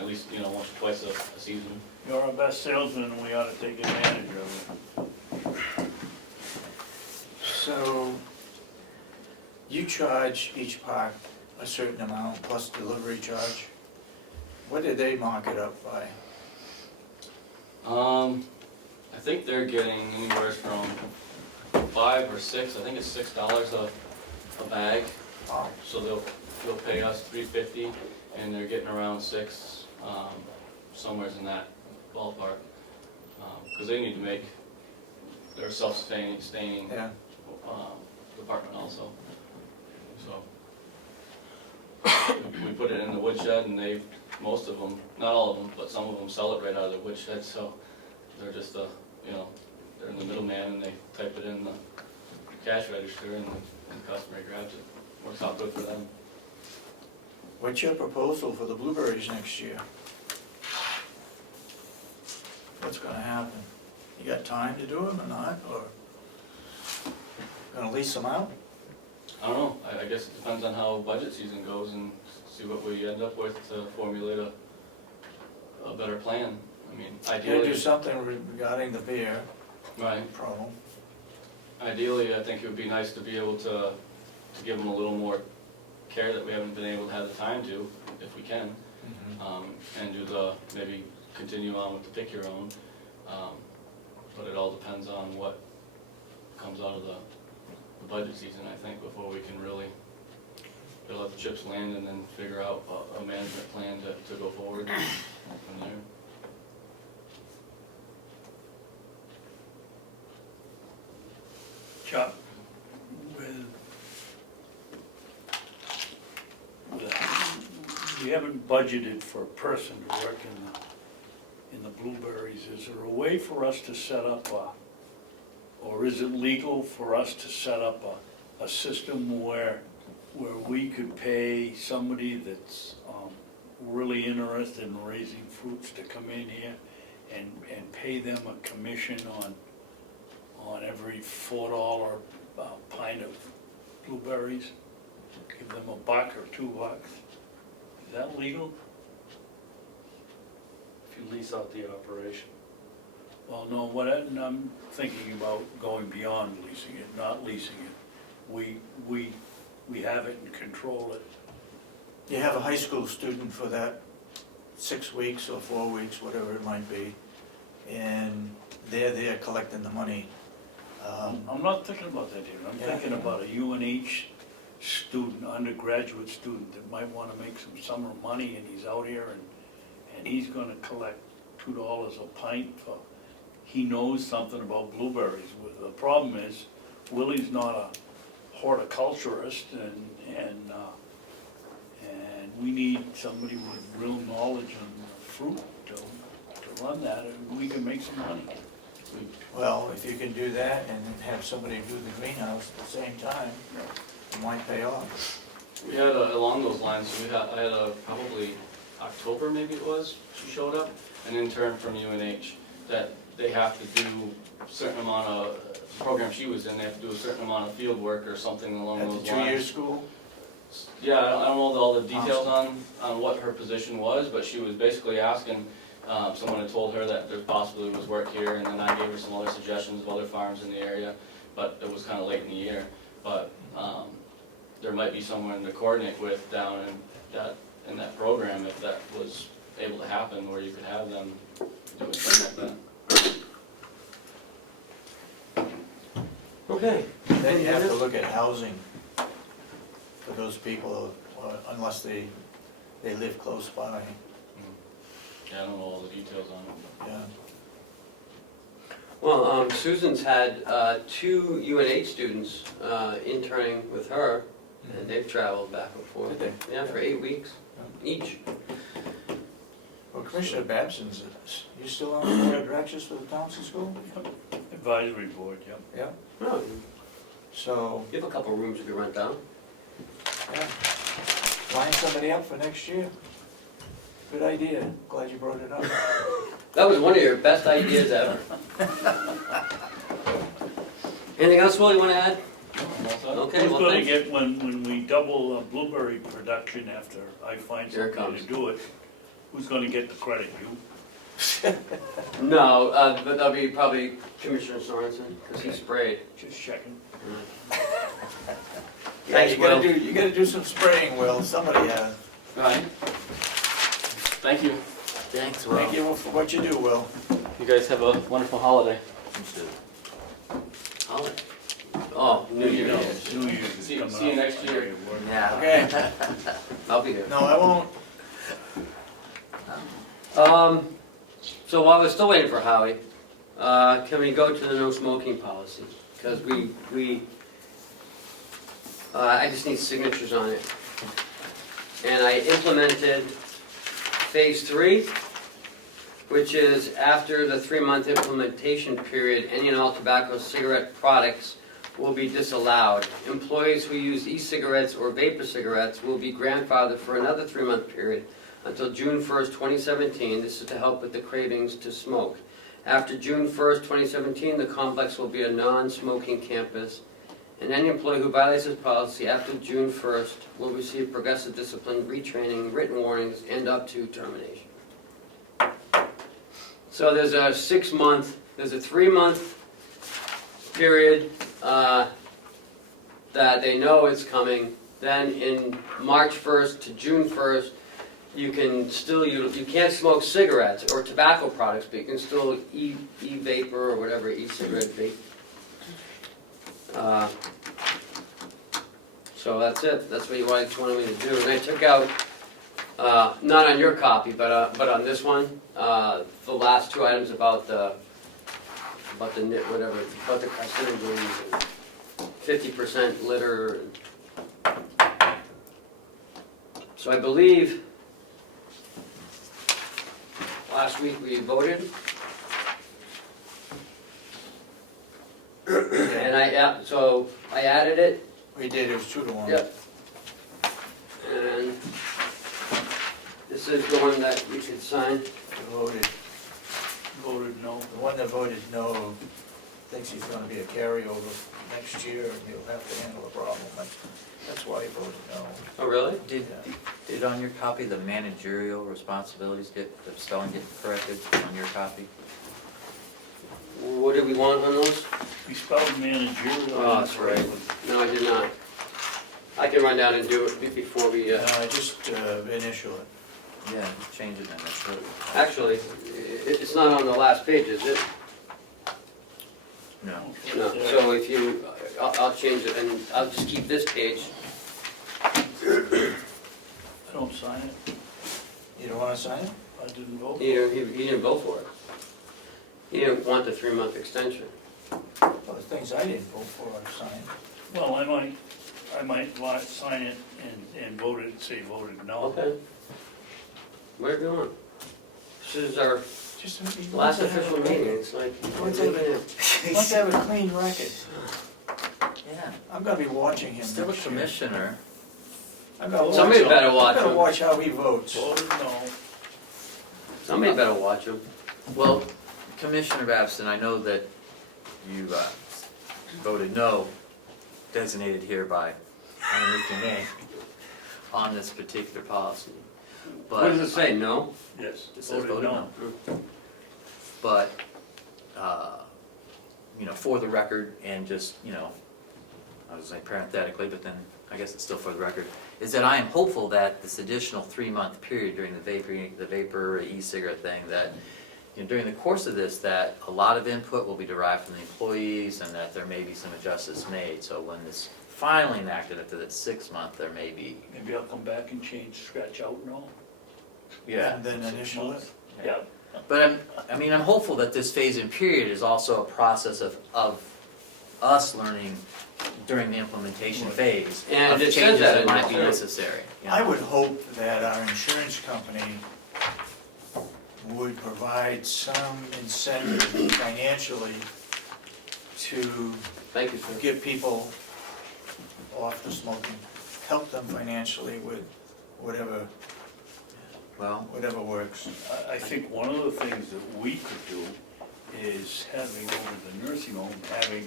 at least, you know, once or twice a season. You're our best salesman, and we ought to take advantage of it. So, you charge each park a certain amount plus delivery charge. What did they mark it up by? I think they're getting anywhere from 5 or 6, I think it's $6 a bag. Oh, So they'll pay us $3.50, and they're getting around 6, somewheres in that ballpark. Because they need to make their self-sustaining yeah. department also. So we put it in the woodshed, and most of them, not all of them, but some of them sell it right out of the woodshed. So they're just they're in the middleman, and they type it in the cash register, and the customer grabs it. Works out good for them. What's your proposal for the blueberries next year? What's gonna happen? You got time to do them or not, or gonna lease them out? I don't know, I guess it depends on how budget season goes and see what we end up with to formulate a better plan. I mean, Gotta ideally. do something regarding the beer Right, problem. ideally, I think it would be nice to be able to give them a little more care that we haven't been able to have the time to, if we can. And do maybe continue on with the pick your own. But it all depends on what comes out of the budget season, I think, before we can really let the chips land and then figure out a management plan to go forward from there. Chuck, we haven't budgeted for a person to work in the blueberries. Is there a way for us to set up or is it legal for us to set up a system where we could pay somebody that's really interested in raising fruits to come in here and pay them a commission on every $4 pint of blueberries? give them $1 or $2. Is that legal? If you lease out the operation. Well, no, I'm thinking about going beyond leasing it, not leasing it. We have it and control it. You have a high school student for that 6 weeks or 4 weeks, whatever it might be, and they're there collecting the money. I'm not thinking about that, David. I'm Yeah. thinking about a UNH student, undergraduate student that might wanna make some summer money and he's out here and he's gonna collect $2 a pint for, he knows something about blueberries. The problem is, Willie's not a horticulturist and we need somebody with real knowledge on fruit to run that, and we can make some money. Well, if you can do that and have somebody do the greenhouse at the same time, it might pay off. We had, along those lines, I had probably October maybe it was, she showed up, an intern from UNH, that they have to do a certain amount of, program she was in, they have to do a certain amount of field work or something along At those the lines. 2-year school? Yeah, I don't know all the details on what her position was, but she was basically asking, someone had told her that there possibly was work here, and then I gave her some other suggestions of other farms in the area, but it was kind of late in the year. But there might be someone to coordinate with down in that program if that was able to happen, where you could have them do a thing like that. Okay. Then you have to look at housing for those people, unless they live close by, Yeah, I don't know all the details on it. yeah. Well, Susan's had 2 UNH students interning with her, and they've traveled back and forth. Did they? Yeah, for 8 weeks each. Well, Commissioner Babson's, you still on the board of directors for the Thompson School? Advisory board, yep. Yeah. No, So, you have a couple rooms you could rent down. yeah, line somebody up for next year. Good idea, glad you brought it up. That was one of your best ideas ever. Anything else, Will, you want to add? Okay, Who's well, gonna thanks. get, when we double blueberry production after I find Here it somebody to comes. do it, who's gonna get the credit, you? No, but that'll be probably Commissioner Sorensen, because he sprayed. Just checking. Yeah, Thanks, you gotta Will. you gotta do some spraying, Will, somebody has. All right. Thank you. Thanks, Rob. Thank you for what you do, Will. You guys have a wonderful holiday. Holiday. Oh, New Year's. New Year's is See you coming up. next year. Yeah. Okay, I'll be there. no, I won't. So while we're still waiting for Howie, can we go to the no smoking policy? Because I just need signatures on it. And I implemented phase 3, which is after the 3-month implementation period, any and all tobacco cigarette products will be disallowed. Employees who use e-cigarettes or vapor cigarettes will be grandfathered for another 3-month period until June 1st, 2017. This is to help with the cravings to smoke. After June 1st, 2017, the complex will be a non-smoking campus, and any employee who violates this policy after June 1st will receive progressive discipline, retraining, written warnings, and up to termination. So there's a 3-month period that they know it's coming. Then in March 1st to June 1st, you can't smoke cigarettes or tobacco products, but you can still e-vapor or whatever, e-cigarette vape. So that's it. That's what you wanted me to do. And I took out, not on your copy, but on this one, the last 2 items about the carcinogens and 50% litter. So I believe last week we voted. And so I added it. We did, it was 2-1. Yep. And this is the one that you could sign. Voted. Voted no. The one that voted no thinks he's gonna be a carryover. next year, and you'll have to handle the problem. That's why I voted no. Oh, really? Did on your copy, the managerial responsibilities the spelling get corrected on your copy? What did we want on those? We spelled managerial. Oh, that's right. No, I did not. I can run down and do it before we, No, I just initial it. Yeah, just change it then, that's good. actually, it's not on the last page, is it? No. No, so if you, I'll change it, and I'll just keep this page. I don't sign it, You don't want to sign it? I didn't vote. He didn't vote for it. He didn't want the 3-month extension. Well, the things I didn't vote for, I've signed. Well, I might sign it and say voted no. Okay. Whatever you want. This is our Just last official meeting, it's like, What's that? Let's have a clean record. Yeah, I'm gonna be watching him still a next year. commissioner. I'm gonna watch Somebody him. better watch I'm gonna him. watch how he votes. Voted no. Somebody better watch him. Well, Commissioner Babson, I know that you voted no, designated here by underneath your name, on this particular policy. But What does it say, no? Yes, It says voted no. But, for the record, and just, I was saying parenthetically, but then I guess it's still for the record, is that I am hopeful that this additional 3-month period during the vapor e-cigarette thing, that during the course of this, that a lot of input will be derived from the employees, and that there may be some adjustments made. So when this finally enacted after that 6-month, there may be. Maybe I'll come back and scratch out no. And then initial it. Yeah. But I'm hopeful that this phase-in period is also a process of us learning during the implementation phase And of it says changes that that in might be there. necessary. I would hope that our insurance company would provide some incentive financially to Thank you, sir. get people off the smoking, help them financially with whatever Well, works. I think one of the things that we could do is having over the nursing home, having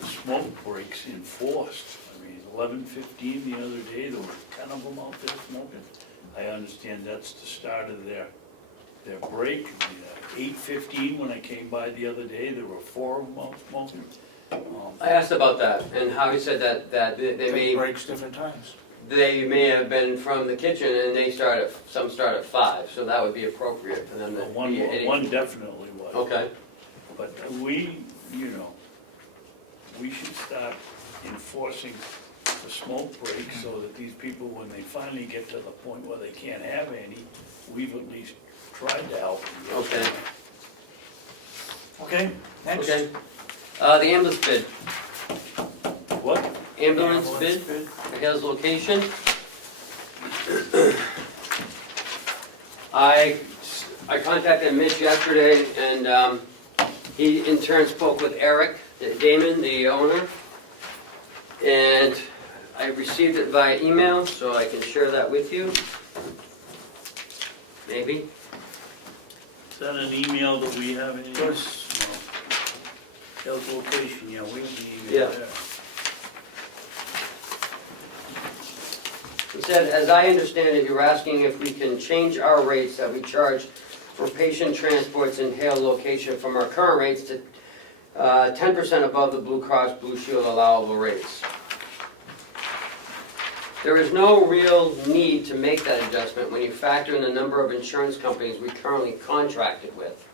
the smoke breaks enforced. I mean, 11:15 the other day, there were 10 of them out there smoking. I understand that's the start of their break. 8:15, when I came by the other day, there were 4 of them out smoking. I asked about that, and Howie said that they Take may, breaks different times. they may have been from the kitchen, and some start at 5, so that would be appropriate for them to One be at 8. one definitely was. Okay, But we should start enforcing the smoke break so that these people, when they finally get to the point where they can't have any, we've at least tried to help them. okay, Okay, next. okay. The ambulance bid, What? ambulance bid, it has location. I contacted Mitch yesterday, and he in turn spoke with Eric Damon, the owner, and I received it via email, so I can share that with you. Maybe. Is that an email that we have in here? Yes. Health location, yeah, we have the Yeah. email there. He said, as I understand it, you're asking if we can change our rates that we charge for patient transports in Hale location from our current rates to 10% above the Blue Cross Blue Shield allowable rates. There is no real need to make that adjustment when you factor in the number of insurance companies we currently contracted with.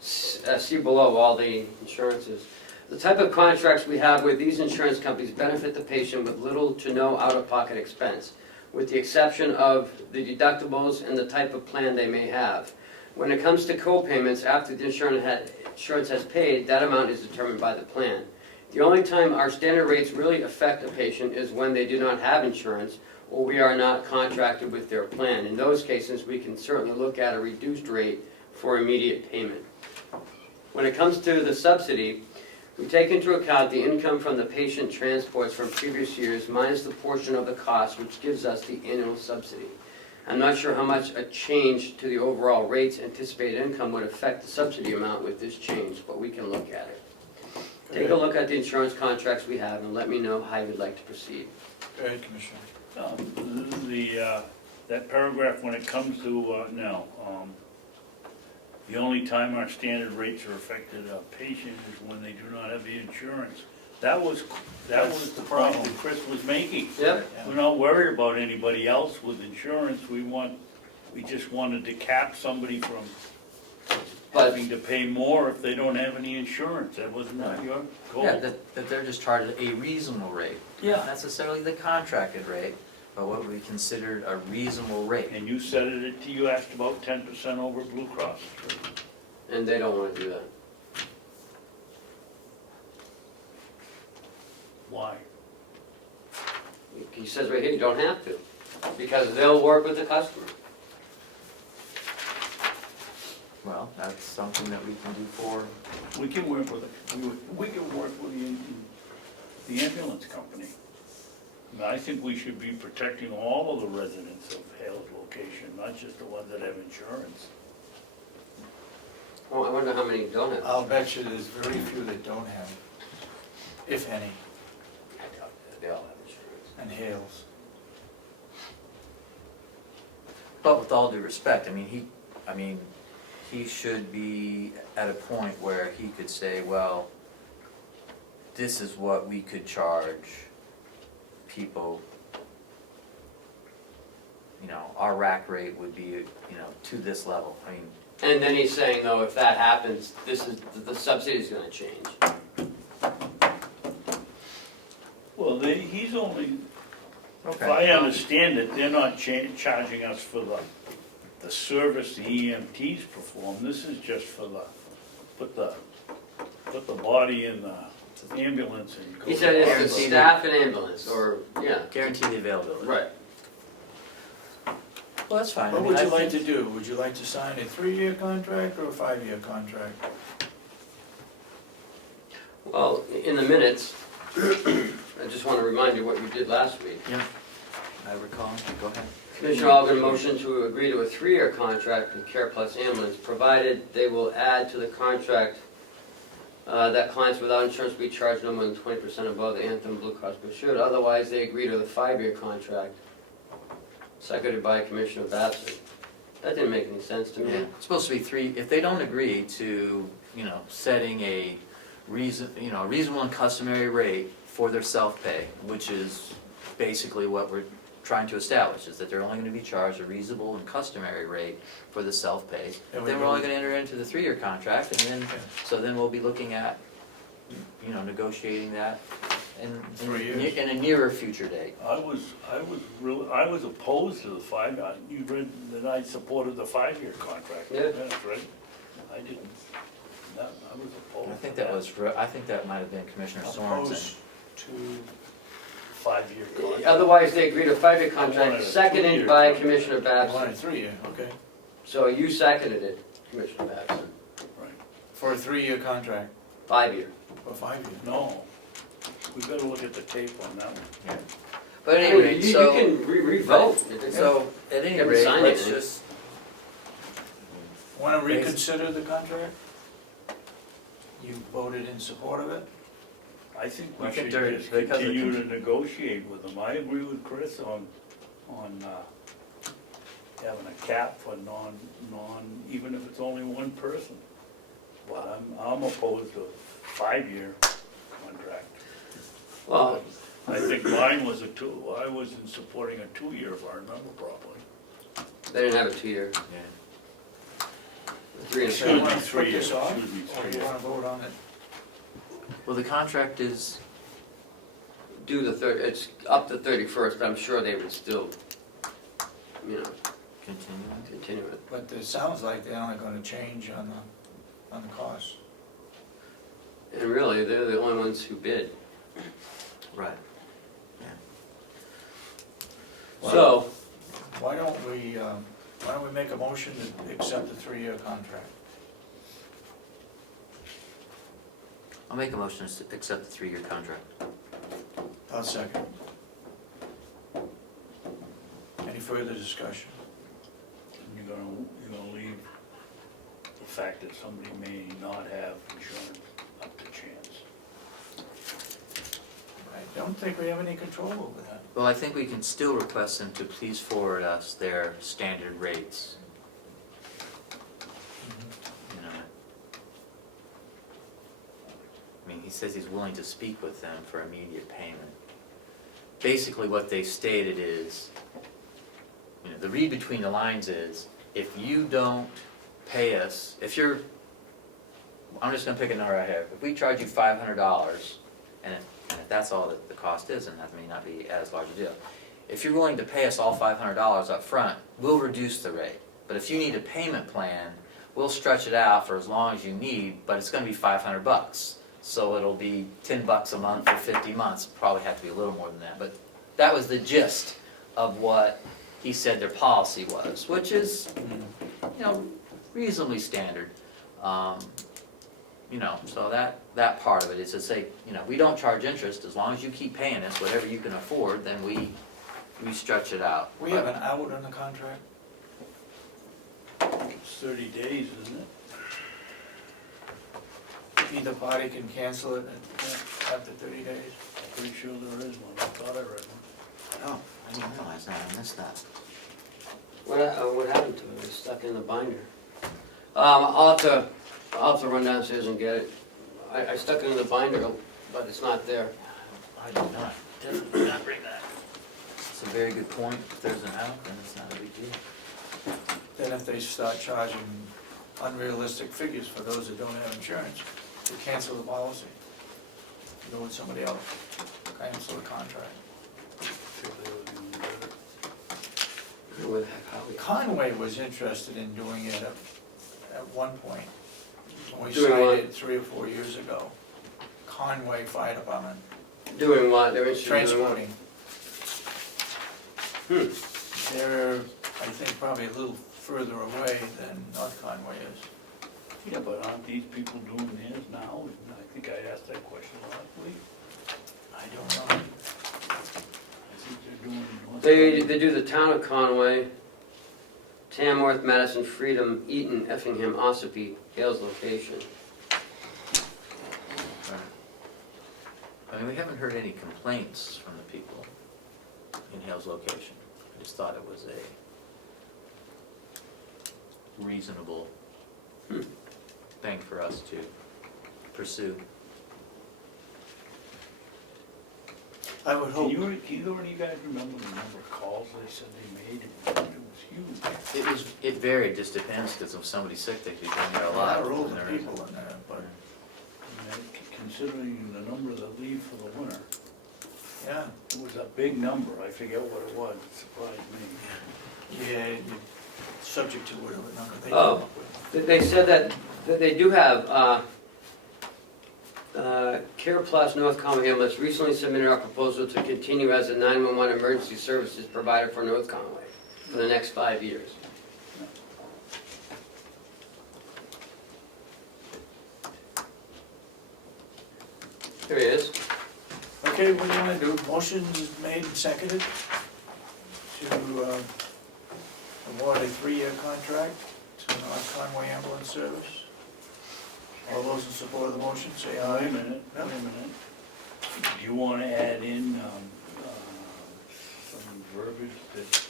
See below all the insurances. The type of contracts we have with these insurance companies benefit the patient with little to no out-of-pocket expense, with the exception of the deductibles and the type of plan they may have. When it comes to co-payments after the insurance has paid, that amount is determined by the plan. The only time our standard rates really affect a patient is when they do not have insurance or we are not contracted with their plan. In those cases, we can certainly look at a reduced rate for immediate payment. When it comes to the subsidy, we take into account the income from the patient transports from previous years minus the portion of the cost which gives us the annual subsidy. I'm not sure how much a change to the overall rates anticipated income would affect the subsidy amount with this change, but we can look at it. Take a look at the insurance contracts we have and let me know how you'd like to proceed. Go ahead, Commissioner. That paragraph, when it comes to, the only time our standard rates are affected a patient is when they do not have the insurance. That was the point that Chris was making. Yep. We're not worried about anybody else with insurance, we just wanted to cap somebody from But- having to pay more if they don't have any insurance, that wasn't your goal. Yeah, that they're just charged a reasonable rate. Yeah. Not necessarily the contracted rate, but what would be considered a reasonable rate. And you said it, you asked about 10% over Blue Cross. And they don't wanna do that. Why? He says right here, you don't have to, because they'll work with the customer. Well, that's something that we can do for, We can work with we can work with the ambulance company. And I think we should be protecting all of the residents of Hale's location, not just the ones that have insurance. Oh, I wonder how many don't have. I'll bet you there's very few that don't have, if any, I doubt that. They all have insurance. and Hales. but with all due respect, I mean, he should be at a point where he could say, well, this is what we could charge people. You know, our rack rate would be, you know, to this level. I mean, And then he's saying, though, if that happens, the subsidy's gonna change. Well, he's only, if okay. I understand it, they're not charging us for the service the EMTs perform. This is just for put the body in the ambulance and go. He said it's the Guaranteed. staff and ambulance, or, yeah. Guarantee the availability. Right. Well, that's fine. I What mean, would I you like to think- do? Would you like to sign a 3-year contract or a 5-year contract? Well, in the minutes, I just wanna remind you what you did last week. Yeah, I recall. Go ahead. Commissioner Ahlgren motioned to agree to a 3-year contract with Care Plus Ambulance, provided they will add to the contract that clients without insurance will be charged no more than 20% above the Anthem Blue Cross Blue Shield. Otherwise, they agree to the 5-year contract, seconded by Commissioner Babson. That didn't make any sense to me. Yeah, it's supposed to be 3, if they don't agree to, you know, setting a reasonable and customary rate for their self-pay, which is basically what we're trying to establish, is that they're only gonna be charged a reasonable and customary rate for the self-pay. And Then we're only gonna enter into the 3-year contract, and then, so then we'll be looking at, you know, negotiating that in 3 years. in a nearer future date. I was opposed to the 5, you read that I supported the 5-year contract. Yeah. That's right. I didn't, I was opposed. I think that was, I think that might have been Commissioner Sorensen. Opposed to, 5-year contract. Otherwise, they agree to a 5-year I wanted contract, a seconded 2-year by contract. Commissioner you want a Babson. 3-year, okay. So you seconded it, Commissioner Babson. Right. For a 3-year contract, 5-year. or 5 years. No, we better look at the tape on that one. But at I any mean, rate, you so. can revote. So, at any Haven't rate, signed let's it. just, Want to reconsider the contract? You voted in support of it? I think I we think should during- just because of continue the to negotiate with them. I agree with Chris on having a cap for even if it's only one person. But I'm opposed to a 5-year contract. Well, I think mine was I was in supporting a 2-year if I remember properly. they didn't have a 2-year, yeah. 3 and Excuse You 7. want me, to 3 put this years, off, excuse me, or 3 you years. want to vote on it? Well, the contract is, Do the third, it's up to 31st, I'm sure they would still, you know, continuing. continue it. But it sounds like they're only going to change on the cost. And really, they're the only ones who bid. Right. So, Why don't we make a motion to accept the 3-year contract? I'll make a motion to accept the 3-year contract. I'll second. Any further discussion? And you're gonna leave the fact that somebody may not have insurance up to chance. don't think we have any control over that. Well, I think we can still request them to please forward us their standard rates. You know. I mean, he says he's willing to speak with them for immediate payment. Basically, what they stated is, you know, the read between the lines is, if you don't pay us, I'm just gonna pick a number I have, if we charge you $500, and if that's all that the cost is, and that may not be as large a deal, if you're willing to pay us all $500 up front, we'll reduce the rate. But if you need a payment plan, we'll stretch it out for as long as you need, but it's gonna be $500. So it'll be $10 a month for 50 months, probably have to be a little more than that, but that was the gist of what he said their policy was, which is, you know, reasonably standard. You know, so that part of it is to say, you know, we don't charge interest, as long as you keep paying us whatever you can afford, then we stretch it out. We have an out on the contract? It's 30 days, isn't it? Either party can cancel it after 30 days? Pretty sure there is one, I thought I read one. Oh, I didn't realize that, I missed that. What happened to it? It's stuck in the binder. I'll have to run downstairs and get it. I stuck it in the binder, but it's not there. I did not, definitely did not bring that. It's a very good point, if there's an out, then it's not a big deal. Then if they start charging unrealistic figures for those that don't have insurance, they cancel the policy. Go with somebody else, cancel the contract. Sure they would even better. Where the heck are we? Conway was interested in doing it at one point, when we Doing signed what? it 3 or 4 years ago. Conway Fire Department, Doing what? They're interested in doing what? transporting. They're, I think, probably a little further away than North Conway is. Yeah, but aren't these people doing theirs now? I think I asked that question last week. I don't know. I think they're doing. They do the town of Conway, Tamworth, Madison, Freedom, Eaton, Effingham, Ossipee, Hales location. I mean, we haven't heard any complaints from the people in Hale's location. I just thought it was a reasonable thing for us to pursue. I would hope. Can you guys remember the number of calls they said they made? It was huge. It varied, just depends, because if somebody's sick, they could bring there a A lot. lot of older and there people isn't. in there, but, I mean, considering the number that leave for the winter, yeah. it was a big number. I forget what it was, it surprised me. Yeah, you're subject to whatever number they come Oh. up with. They said that they do have, Care Plus North Conway Ambulance recently submitted our proposal to continue as a 911 emergency services provider for North Conway for the next 5 years. There he is. Okay, what do you wanna do? Motion is made and seconded to award a 3-year contract to North Conway Ambulance Service. All those in support of the motion, say aye. Wait a minute. Do you want to add in some verbiage that this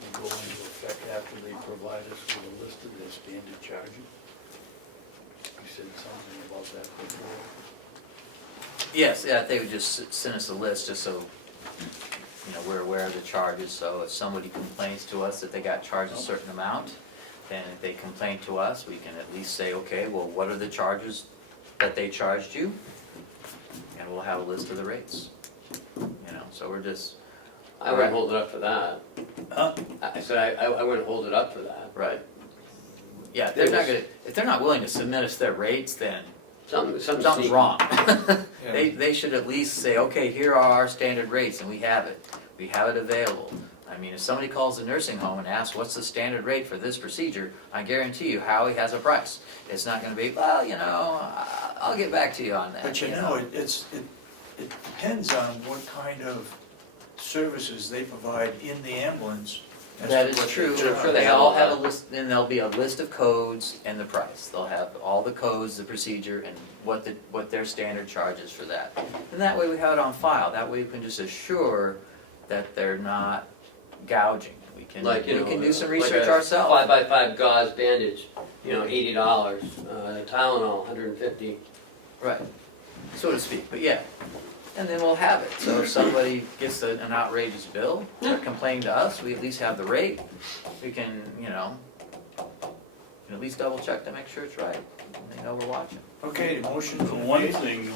will go into effect after they provide us with a list of their standard charges? You said something about that before. Yes, yeah, they would just send us a list, just so, you know, we're aware of the charges, so if somebody complains to us that they got charged a certain amount, then if they complain to us, we can at least say, okay, well, what are the charges that they charged you? And we'll have a list of the rates, you know, so we're just, I wouldn't hold it up for that. Huh? I said I wouldn't hold it up for that. right. Yeah, if they're not willing to submit us their rates, then Something's something's wrong. Yeah. They should at least say, okay, here are our standard rates, and we have it available. I mean, if somebody calls the nursing home and asks, what's the standard rate for this procedure, I guarantee you Howie has a price. It's not gonna be, well, you know, I'll get back to you on that. But you know, it depends on what kind of services they provide in the ambulance That is what true. they're I'm sure they They have all all have a that. list, and there'll be a list of codes and the price. They'll have all the codes, the procedure, and what their standard charge is for that. And that way we have it on file. That way we can just assure that they're not gouging. We can do some research ourselves. Like a 5x5 gauze bandage, $80, Tylenol, $150. Right, so to speak, but yeah. And then we'll have it. So if somebody gets an outrageous bill, they're complaining to us, we at least have the rate. We can, at least double check to make sure it's right. And they know we're watching. Okay, the motion The from one made. thing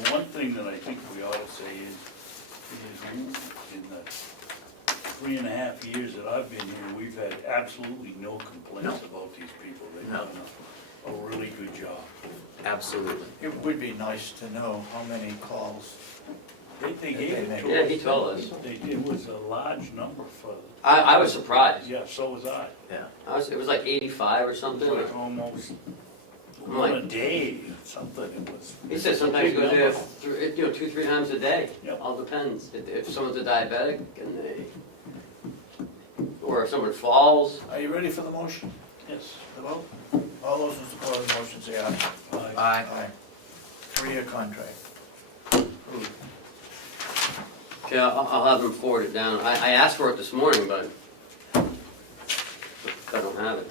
that I think we ought to say is in the 3.5 years that I've been here, we've had absolutely no complaints about these people. They've No. done a really good job. Absolutely. It would be nice to know how many calls. They gave it to us. Yeah, he told us. It was a large number for, I was surprised. yeah, so was I. Yeah. It was like 85 or It something. was like almost, I'm on a like, day, something, it was. he said sometimes he Big goes number. there 2-3 times a day. Yep. All depends. If someone's a diabetic or if someone falls. Are you ready for the motion? Yes. The vote? All those in support of the motion say aye. Aye. Aye. 3-year contract. Approved. Okay, I'll have them forward it down. I asked for it this morning, but I don't have it.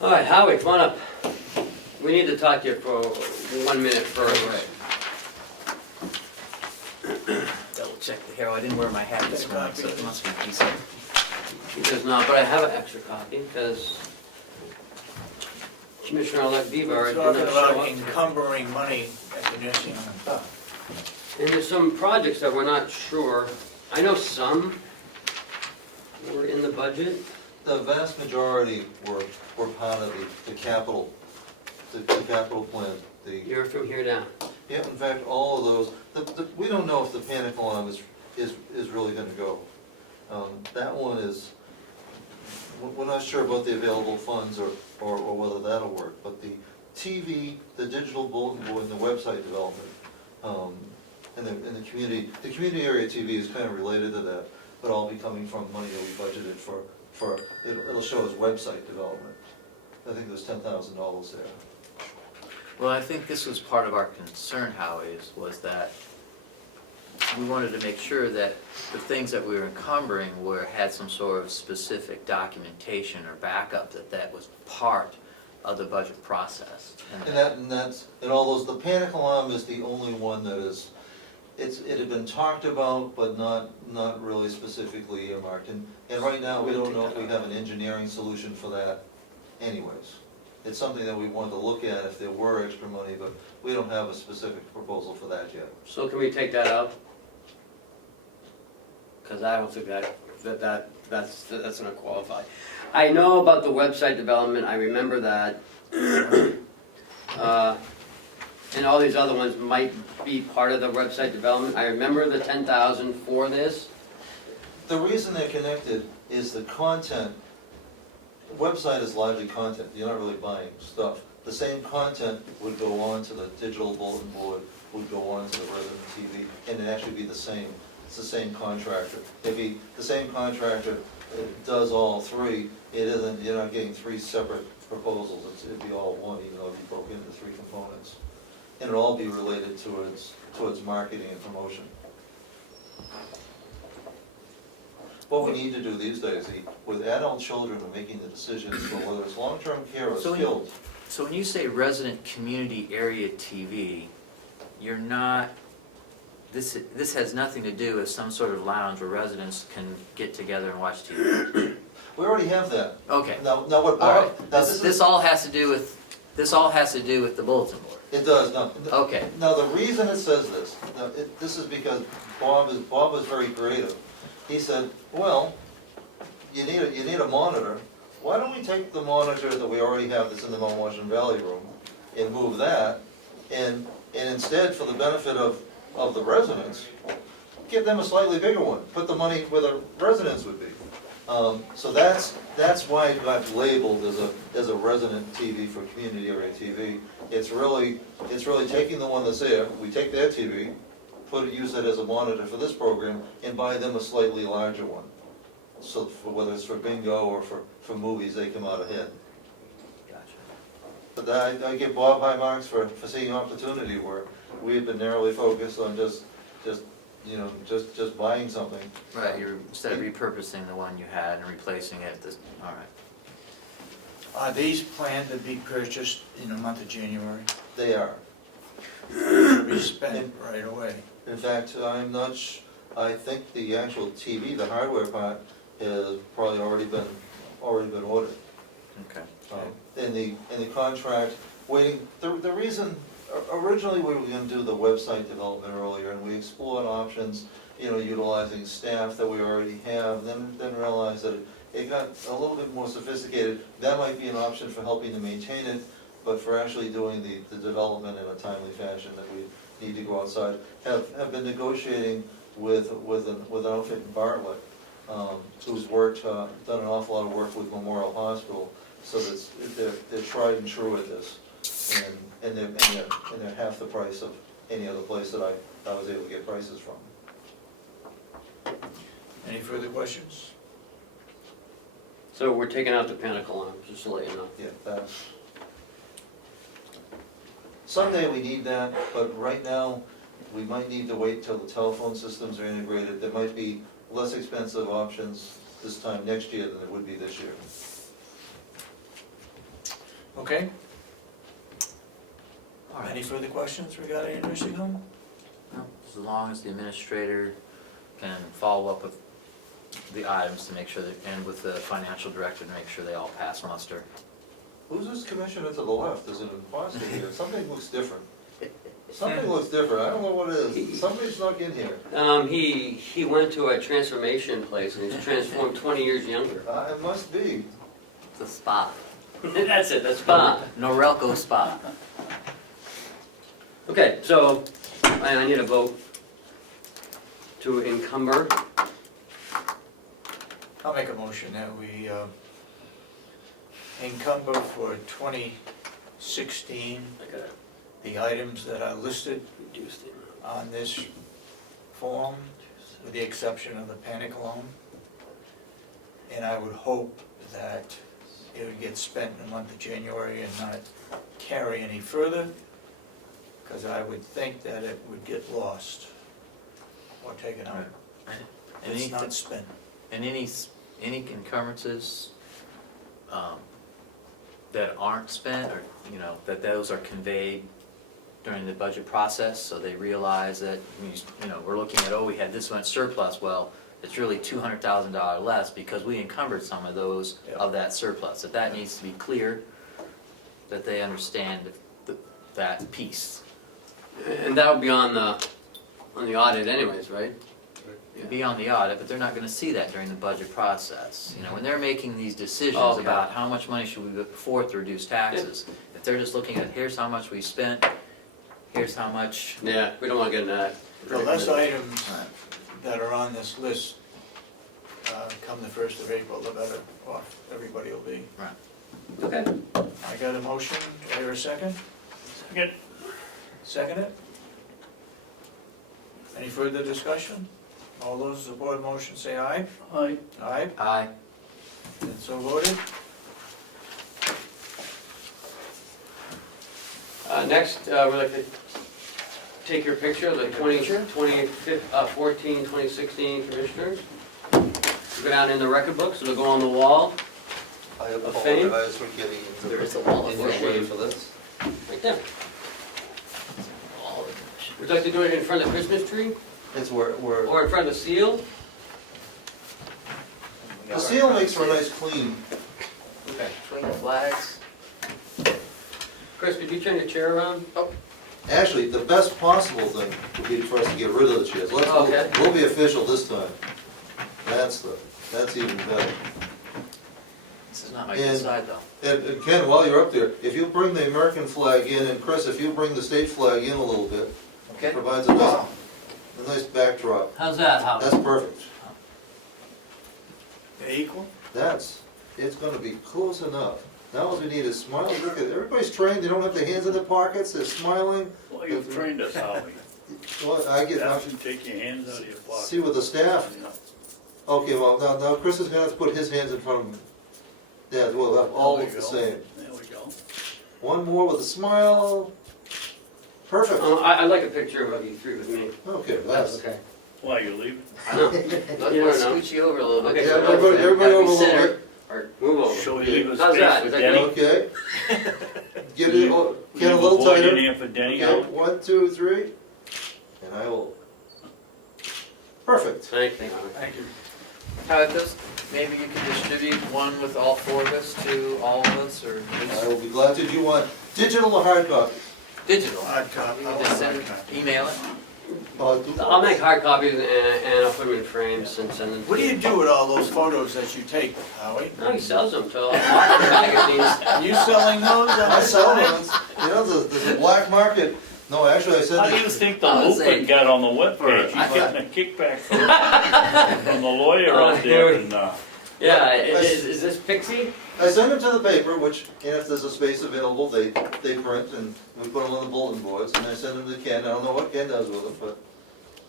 All right, Howie, come on up. We need to talk to you for 1 minute first. Double check the hair. I didn't wear my hat this morning, so it must be decent. He does not, but I have an extra copy because Commissioner-elect Bieber We're did talking not show about up. encumbering money at the nursing home. And there's some projects that we're not sure. I know some were in the budget. The vast majority were part of the capital, the capital plan. You're from here down. Yeah, in fact, all of those, we don't know if the panic alarm is really gonna go. That one is, we're not sure about the available funds or whether that'll work, but the TV, the digital bulletin board, and the website development, and the community area TV is kind of related to that, but all be coming from money that we budgeted for, it'll show as website development. I think there's $10,000 there. Well, I think this was part of our concern, Howie, was that we wanted to make sure that the things that we were encumbering had some sort of specific documentation or backup, that was part of the budget process. And all those, the panic alarm is the only one that is, it had been talked about, but not really specifically earmarked. And right now, we don't know if we have an engineering solution for that anyways. It's something that we wanted to look at if there were extra money, but we don't have a specific proposal for that yet. So can we take that out? Because I don't think that's gonna qualify. I know about the website development, I remember that. And all these other ones might be part of the website development. I remember the 10,000 for this. The reason they're connected is the content. Website is largely content, you're not really buying stuff. The same content would go on to the digital bulletin board, would go on to the resident TV, and it'd actually be the same, it's the same contractor. If the same contractor does all three, it isn't, you're not getting three separate proposals, it'd be all one, even though it'd be broken into three components. And it'd all be related towards marketing and promotion. What we need to do these days, with adult children are making the decisions for whether it's long-term care or So when- skilled. So when you say resident community area TV, you're not, this has nothing to do with some sort of lounge where residents can get together and watch TV? We already have that. Okay, Now what all Bob, right. now This all has to do with the bulletin board. it does, no. Okay, Now, the reason it says this, this is because Bob is very creative. He said, well, you need a monitor. Why don't we take the monitor that we already have that's in the Mount Washington Valley room and move that, and instead, for the benefit of the residents, give them a slightly bigger one. Put the money where the residents would be. So that's why it got labeled as a resident TV for community area TV. It's really taking the one that's there, we take their TV, use it as a monitor for this program, and buy them a slightly larger one. so for, whether it's for bingo or for movies, they come out ahead. Gotcha. But I give Bob high marks for seeing opportunity where we have been narrowly focused on just buying something. Right, you're, instead of repurposing the one you had and replacing it, this, all right. Are these planned to be purchased in the month of January? They are. To be spent right away? In fact, I think the actual TV, the hardware part, has probably already been ordered. Okay. In the contract, waiting, the reason, originally we were gonna do the website development earlier, and we explored options, utilizing staff that we already have, then realized that it got a little bit more sophisticated. That might be an option for helping to maintain it, but for actually doing the development in a timely fashion that we need to go outside. Have been negotiating with an outfit in Bartlett, who's done an awful lot of work with Memorial Hospital, so that they're tried and true at this. And they're half the price of any other place that I was able to get prices from. Any further questions? So we're taking out the panic alarm, just to let you know. Yeah, that's. Someday we need that, but right now, we might need to wait till the telephone systems are integrated. There might be less expensive options this time next year than there would be this year. Okay, All any right. further questions regarding a nursing home? No, as long as the administrator can follow up with the items to make sure that, and with the financial director to make sure they all pass muster. Who's this commissioner to the left? There's an imposter here. Something looks different. Something looks different. I don't know what it is. Somebody snuck in here. He went to a transformation place and he's transformed 20 years younger. It must be. It's a spa. That's it, that's fine. Norelco spa. Okay, so I need a vote to encumber. I'll make a motion that we encumber for 2016 I gotta the items that are listed reduce the on this form, with the exception of the panic alarm. And I would hope that it would get spent in the month of January and not carry any further, because I would think that it would get lost or taken out. And It's any, not spent. and any encumbrances, that aren't spent, or, that those are conveyed during the budget process, so they realize that, we're looking at, we had this much surplus, well, it's really $200,000 less because we encumbered some of those of that surplus. That needs to be clear, that they understand that piece. And that would be on the audit anyways, right? It'd be on the audit, but they're not gonna see that during the budget process. When they're making these decisions Okay. about how much money should we put forth to reduce taxes, if they're just looking at, here's how much we spent, here's how much. Yeah, we don't wanna get into that. The less items that are on this list come the 1st of April, the better off everybody will be. Okay. I got a motion, do I hear a second? Second. Second it? Any further discussion? All those who support the motion say aye. Aye. Aye, Aye. and so voted. Next, we'd like to take your picture of the 2014, 2016 commissioners. Go down in the record books, it'll go on the wall, I fame? apologize for getting into There is a wall of in your fame. way for this. right there. Would you like to do it in front of the Christmas tree, It's where or in front of the seal? the seal makes for a nice clean. Okay. Swing the flags. Chris, could you turn your chair around? Actually, the best possible thing would be for us to get rid of the chairs. Okay. We'll be official this time. That's even better. This is not my good side, though. And Ken, while you're up there, if you bring the American flag in, and Chris, if you bring the state flag in a little bit, Okay. provides a nice backdrop. How's that, Howard? That's perfect. They equal? It's gonna be close enough. Now all we need is smile. Look at, everybody's trained, they don't have their hands in their pockets, they're smiling. Well, you've trained us, Howie. Well, I get, Have to take your hands out of your pocket. see with the staff, Okay, well, now Chris is gonna have to put his hands in front of him. Yeah, we'll have all There we look the go. same. There we go. One more with a smile. Perfect. I'd like a picture of you three with me. Okay, That's that's, okay. Why, you leaving? No, Let's you don't know. scoot you over a little bit. Okay, yeah, so everybody over a little Center. bit. Or move over. Shall we leave a How's space that? for Is that Denny? Okay. Give Leave- it, oh, leave Ken, a little void in tighter. here for Denny, Okay, Howard? 1, 2, 3. And I will. Perfect. Thank you. Thank you. Howard, those, maybe you can distribute one with all four of us to all of us, or I will be glad to. Do you want digital or hard copy? digital? Hard copy. You can just send it, email it. I'll make hard copies and I'll put them in frames and send them. What do you do with all those photos that you take, Howie? No, he sells them to magazines. Are you selling those on I the sell side? them. You know, there's a black market. No, actually, I said How do that. you think the I was Lupin saying- got on the webpage? I- He's getting a kickback from the lawyer out there and, Yeah, is this Pixie? I send them to the paper, which, and if there's a space available, they print and we put them on the bulletin boards, and I send them to Ken. I don't know what Ken does with them,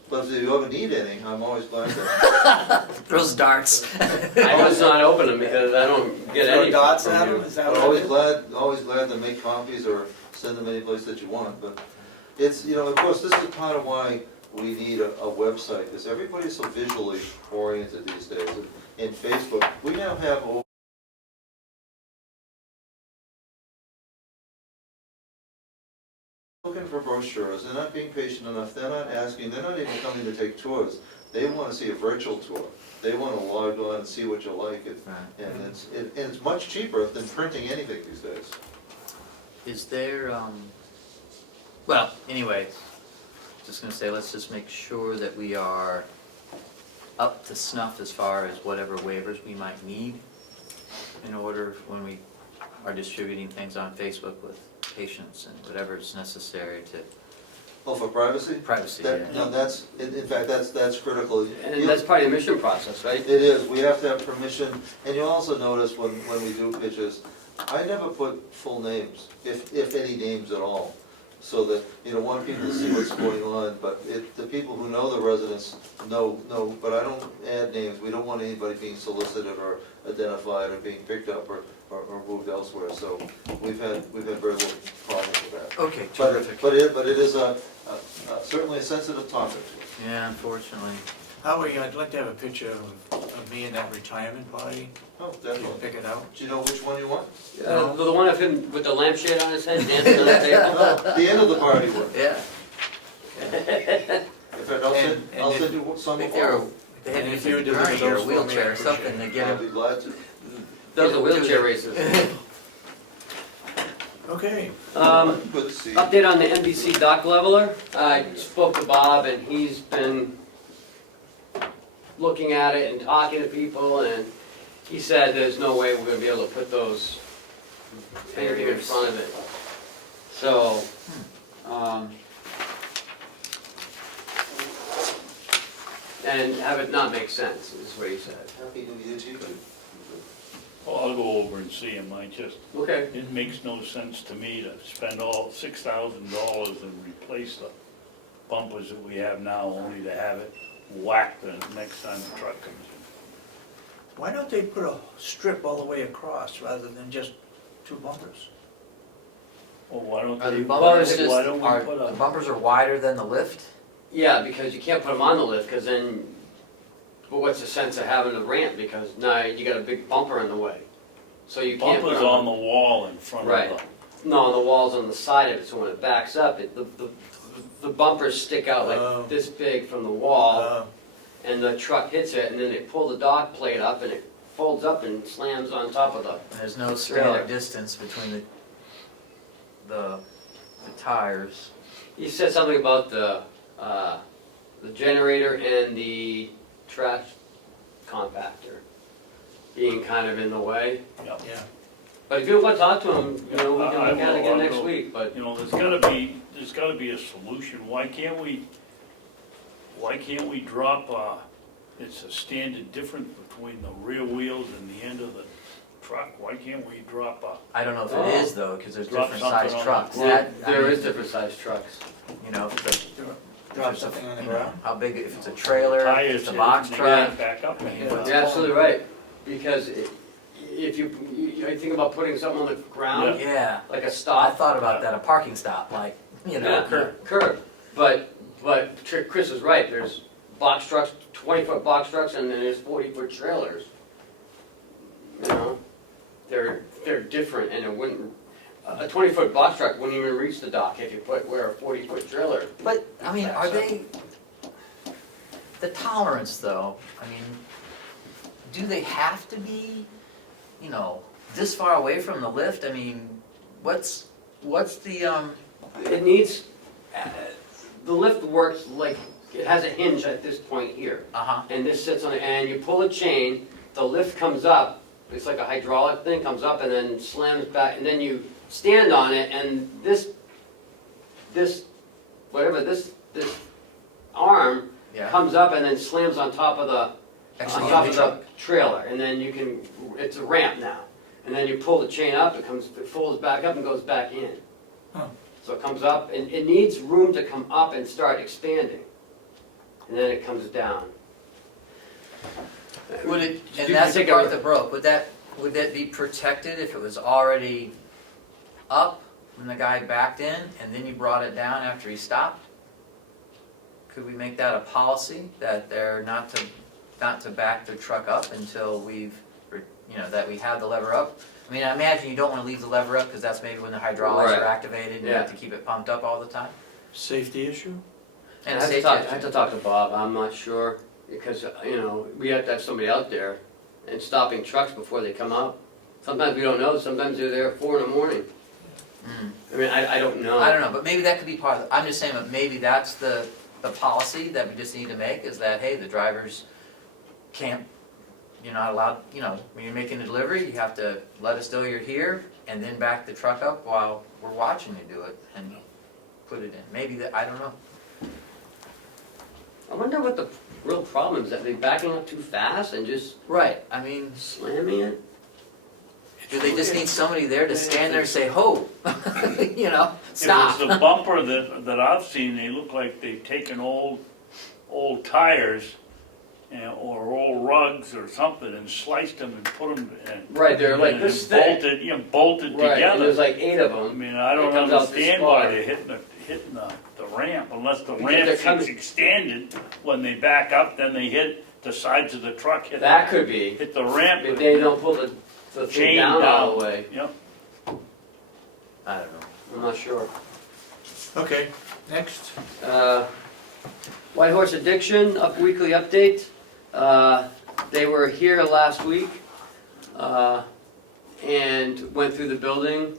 but if you ever need any, I'm always glad to. Throws darts. I must not open them because I don't get Throw any. dots from at you. them, is that I'm what it is? always glad to make copies or send them any place that you want, but it's, you know, of course, this is part of why we need a website, because everybody's so visually oriented these days. And Facebook, we now have over looking for brochures, they're not being patient enough, they're not asking, they're not even coming to take tours. They wanna see a virtual tour, they wanna log on and see what you like, and it's much cheaper than printing anything these days. Is there, well, anyway, just gonna say, let's just make sure that we are up to snuff as far as whatever waivers we might need in order when we are distributing things on Facebook with patients and whatever is necessary to Oh, for privacy? privacy. That, no, that's, in fact, that's critical. And that's part of the mission process, right? It is, we have to have permission, and you'll also notice when we do pitches, I never put full names, if any names at all. So that, you know, want people to see what's going on, but the people who know the residents know, but I don't add names. We don't want anybody being solicited or identified or being picked up or moved elsewhere, so we've had very little problems with that. Okay, But, terrific. but it is certainly a sensitive topic. Yeah, unfortunately. Howie, I'd like to have a picture of me in that retirement party. Oh, Can you definitely. pick it out? Do you know which one you want? The one of him with the lampshade on his head dancing on the table? No, the end of the party one. Yeah. In fact, I'll And send you some If they're, before. if they had And if anything you deliver gurney or a those for me, I wheelchair or something to appreciate get I'll him. be glad to. Those are wheelchair races. Okay. Good to see you. Update on the NBC dock leveler. I spoke to Bob and he's been looking at it and talking to people and he said there's no way we're gonna be able to put those anything in front of it. So, and have it not make sense, is what he said. Happy New Year to you. well, I'll go over and see him. Okay. It makes no sense to me to spend all $6,000 and replace the bumpers that we have now, only to have it whacked the next time the truck comes in. Why don't they put a strip all the way across rather than just two bumpers? Well, why don't Are the they, bumpers why just, don't we are, put the a, bumpers are wider than the lift? Yeah, because you can't put them on the lift, because then, but what's the sense of having a ramp, because now you got a big bumper in the way. So you can't put bumpers on the wall in front of Right. No, the wall's on the side of it, so when it backs up, the bumpers stick out Oh. like this big from the wall, Uh, and the truck hits it, and then they pull the dock plate up, and it folds up and slams on top of the, There's no Trailer. standard distance between the tires. he said something about the generator and the trash compactor being kind of in the way. yeah. But if you want to talk to him, you know, we can I look at will, it again I'll next go. week, but You know, there's gotta be a solution. Why can't we drop, it's a standard difference between the rear wheels and the end of the truck. Why can't we drop I don't know if Oh. it is though, because there's Drop different something sized on the trucks. ground. That, I there mean, is different sized trucks. you know, if it's There drop something on the ground. How big, if it's a trailer, if Tires it's a hit, box they truck. gotta back up. I mean, Yeah. what's You're absolutely going right, because if you think about putting something on the ground, on? Yeah, like a I stop. thought about that, a parking stop, like, you know, Yeah, curb, but Chris is right, there's box trucks, 20-foot box trucks, and then there's 40-foot trailers. You know, they're different, and it wouldn't, a 20-foot box truck wouldn't even reach the dock if you put where a 40-foot trailer. But, I mean, are they, the tolerance though, I mean, do they have to be, you know, this far away from the lift? I mean, what's the, It needs, the lift works like, it has a hinge at this point here, uh-huh, and this sits on it, and you pull a chain, the lift comes up, it's like a hydraulic thing, comes up and then slams back, and then you stand on it, and this arm yeah. comes up and then slams on top of the, Actually, on top of the trailer, and then you can, it's a ramp now. And then you pull the chain up, it folds back up and goes back in. Huh. So it comes up, and it needs room to come up and start expanding. And then it comes down. Would it, You and that's the take a- part that broke, would that be protected if it was already up when the guy backed in, and then you brought it down after he stopped? Could we make that a policy, that they're not to back the truck up until we've, you know, that we have the lever up? I mean, I imagine you don't wanna leave the lever up, because that's maybe when the hydraulics Right. are activated, and you have to keep it pumped up all the time. Safety issue? I And have to safety talk, issue. I have to talk to Bob, I'm not sure, because, you know, we have to have somebody out there and stopping trucks before they come out. Sometimes we don't know, sometimes they're there at 4 in the morning. Mm. I mean, I don't know. I don't know, but maybe that could be part of it. I'm just saying, that maybe that's the policy that we just need to make, is that, hey, the drivers can't, you're not allowed, you know, when you're making a delivery, you have to let us know you're here, and then back the truck up while we're watching you do it, and put it in. Maybe that, I don't know. I wonder what the real problem is, that they backing up too fast and just Right, I mean, slamming it? do they just need somebody there to stand there and say, ho, you know, stop? If it's the bumper that I've seen, they look like they've taken old tires or old rugs or something and sliced them and put them in. Right, they're like and this thick. Bolted Right, and together. there's like 8 of I them. mean, I don't It comes out this understand why far. they're hitting the ramp, unless the Because ramp they're is coming- extended. When they back up, then they hit the sides of the truck, hit That could be, the ramp. if they don't pull the thing Chain down all down. the way. Yep. I don't know. I'm not sure. Okay, next. White Horse Addiction, weekly update. They were here last week and went through the building.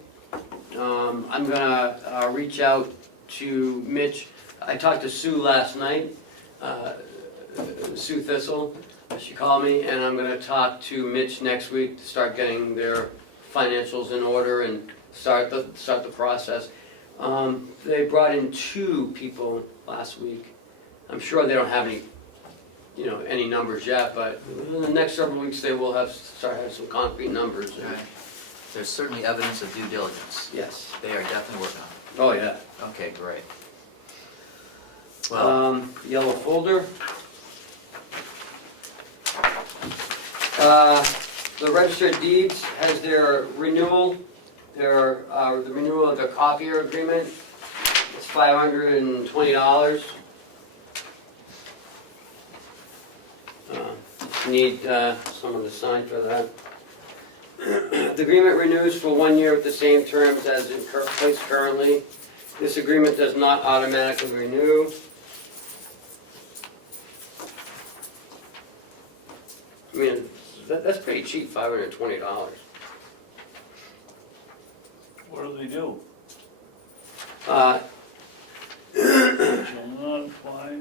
I'm gonna reach out to Mitch. I talked to Sue last night, Sue Thistle, she called me, and I'm gonna talk to Mitch next week to start getting their financials in order and start the process. They brought in 2 people last week. I'm sure they don't have any numbers yet, but in the next several weeks they will start having some concrete numbers. Right. There's certainly evidence of due diligence. Yes. They are definitely working on Oh, yeah. it. Okay, great. Well, Yellow folder. The Register of Deeds has their renewal, the renewal of their copier agreement. It's $520. Need someone to sign for that. The agreement renews for 1 year with the same terms as in place currently. This agreement does not automatically renew. I mean, that's pretty cheap, $520. What do they do? Uh, Shall not apply.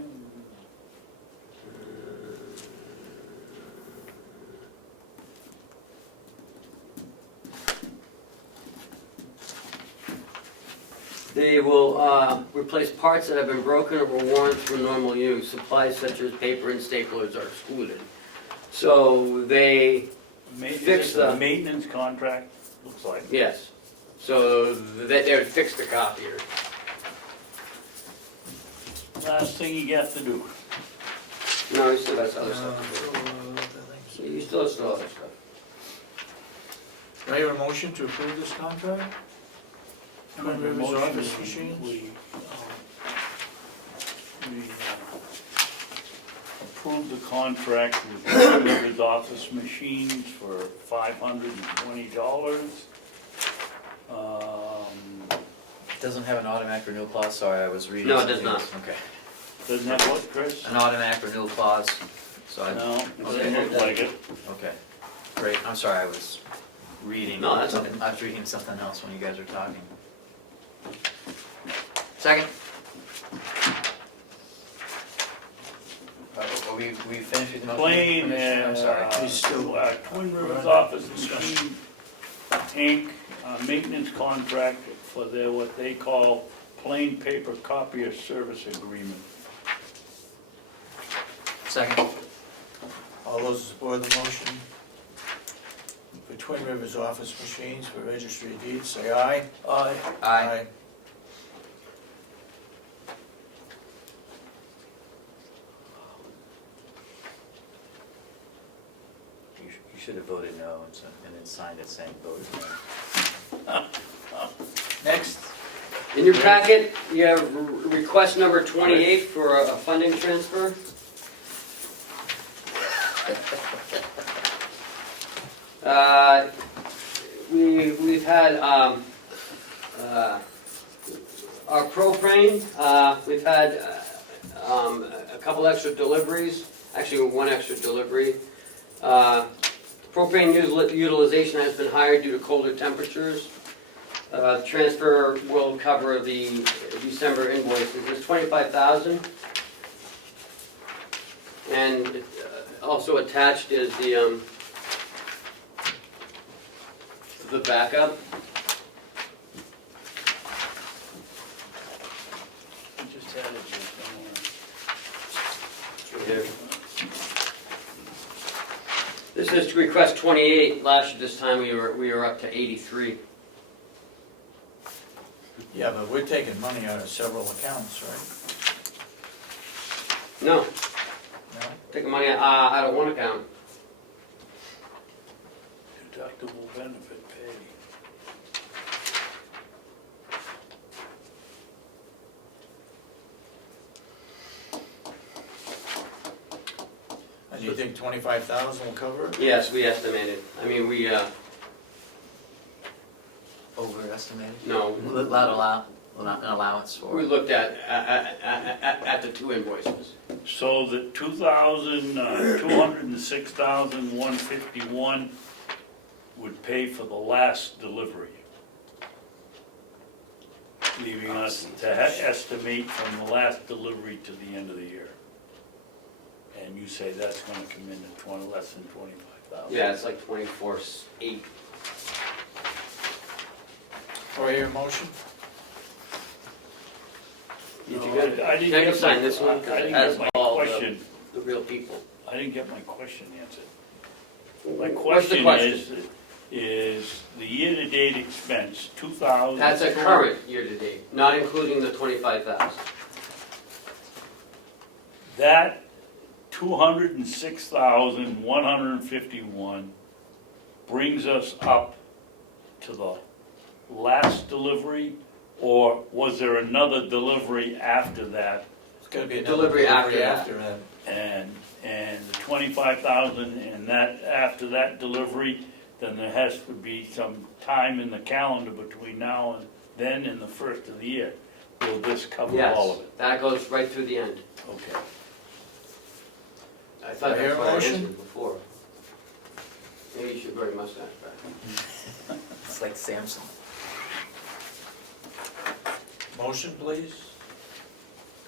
They will replace parts that have been broken or were worn for normal use. Supplies such as paper and staplers are excluded. So they, Fix the- Maintenance contract, looks like. yes, so they would fix the copier. last thing you got to do. No, you still got some other stuff. You still have some other stuff. Do I hear a motion to approve this contract? Twin Rivers Motion office that machines? we approve the contract with Twin Rivers office machines for $520. It doesn't have an automatic renewal clause, sorry, I was reading. No, it does something. not. Okay. Doesn't have what, Chris? An automatic renewal clause, so I, No, it Okay. doesn't look like it. okay, great, I'm sorry, I was reading. No, that's something. I was reading something else when you guys were talking. Second. Are we finished with the motion? Plain Commissioner? I'm and, sorry. He's still- Twin Rivers Office Machine, Inc., maintenance contract for their, what they call plain paper copier service agreement. Second. All those in support of the motion for Twin Rivers office machines for registry of deeds, say aye. Aye. Aye. You should have voted no and then signed it saying voted no. Next, In your packet, you have request number 28 for a funding transfer. We've had our propane, we've had a couple extra deliveries, actually one extra delivery. Propane utilization has been higher due to colder temperatures. The transfer will cover the December invoices. It's $25,000. And also attached is the backup. I just had it here somewhere. Right there. This is request 28. Last year, this time we were up to 83. yeah, but we're taking money out of several accounts, right? No, No? taking money out of one account. Deductible benefit pay. And you think 25,000 will cover it? Yes, we estimated. I mean, we Overestimated? no, An allowance for. we looked at the two invoices. So the 206,151 would pay for the last delivery, leaving us to estimate from the last delivery to the end of the year. And you say that's gonna come in at less than 25,000. Yeah, it's like 24.8. Do I hear a motion? Did you No, get it? I didn't Now you get sign my- this one, I 'cause it didn't has get my all question. the real people. I didn't get my question answered. My What's the question is the year-to-date expense, 2,000. That's a current year-to-date, not including the 25,000. That 206,151 brings us up to the last delivery, or was there another delivery after that? It's gotta be another Delivery delivery after after that. And the 25,000 and that, after that delivery, then there has to be some time in the calendar between now and then and the first of the year. Will this cover Yes, all of it? that goes right through the end. Okay. I thought Hear a that's what I motion? answered before. Maybe you should grow your mustache back. It's like Samson. Motion, please?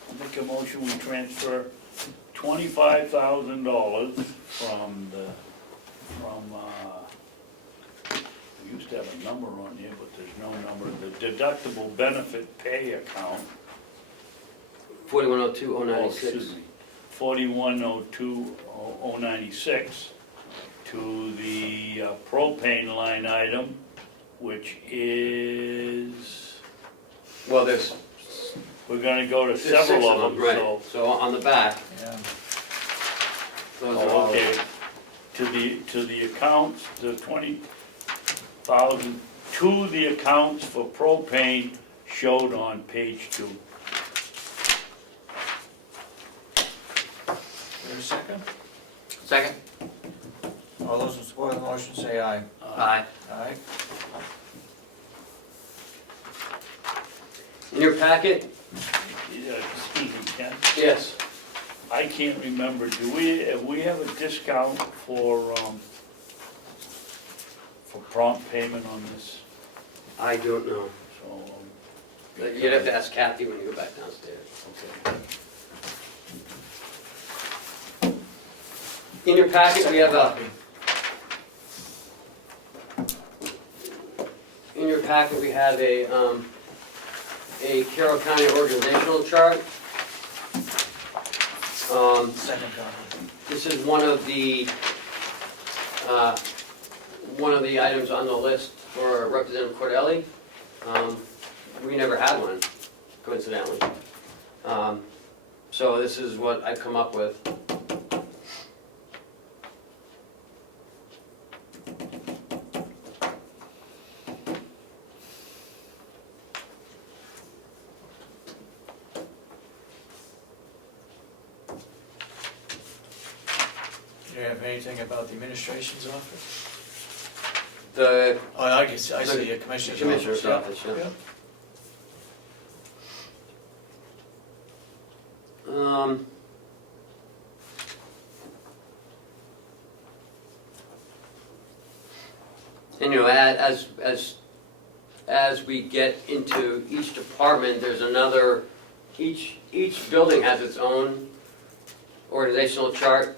I'll make a motion, we transfer $25,000 from we used to have a number on here, but there's no number, the deductible benefit pay account. 4102-096. 4102-096 to the propane line item, which is, Well, there's we're gonna go to There's 6 several of them, right. so. So on the back, Yeah. those are all. Okay, to the accounts, the 20,000, to the accounts for propane showed on page 2. Wait a second. Second? All those in support of the motion say aye. Aye. Aye. In your packet, Excuse me, Ken, yes, I can't remember, have we have a discount for prompt payment on this? I don't know. So, You'd have to ask Kathy when you go back downstairs. Okay. In your packet, we have a, in your packet, we have a Carroll County organizational chart. Second copy. This is one of the items on the list for Representative Cordelli. We never had one, coincidentally. So this is what I've come up with. Do you have anything about the administration's office? The Oh, I see a commissioner's office. Commissioner's Yeah. office, yeah. And as we get into each department, there's another, each building has its own organizational chart.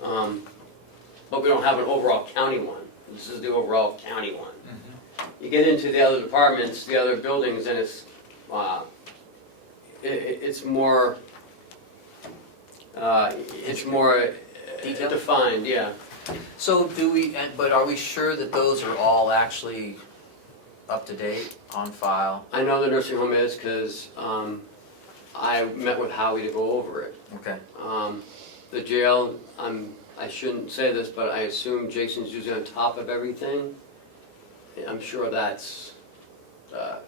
But we don't have an overall county one. This is the overall county one. You get into the other departments, the other buildings, and it's more, Detailed? defined, yeah. So but are we sure that those are all actually up to date, on file? I know the nursing home is, because I met with Howie to go over it. Okay. The jail, I shouldn't say this, but I assume Jason's usually on top of everything. I'm sure that's, but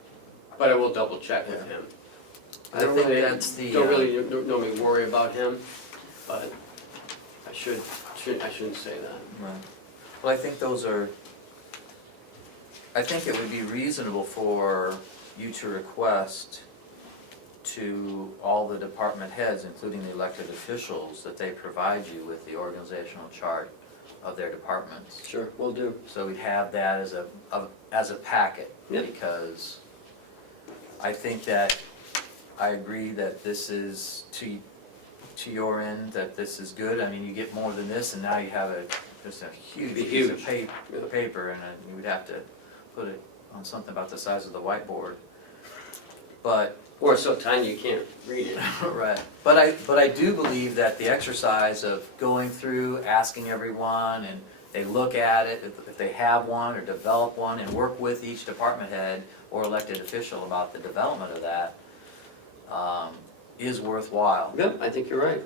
I will double check with him. I think that's the, Don't really normally worry about him, but I shouldn't say that. Right. Well, I think I think it would be reasonable for you to request to all the department heads, including the elected officials, that they provide you with the organizational chart of their departments. Sure, will do. So we'd have that as a packet. Yep. Because I think that, I agree that this is, to your end, that this is good. I mean, you get more than this, and now you have just a huge Be piece of huge. paper, and you would have to put it on something about the size of the whiteboard. But, Or it's so tiny you can't read it. right, but I do believe that the exercise of going through, asking everyone, and they look at it, if they have one or develop one, and work with each department head or elected official about the development of that, is worthwhile. Yep, I think you're right.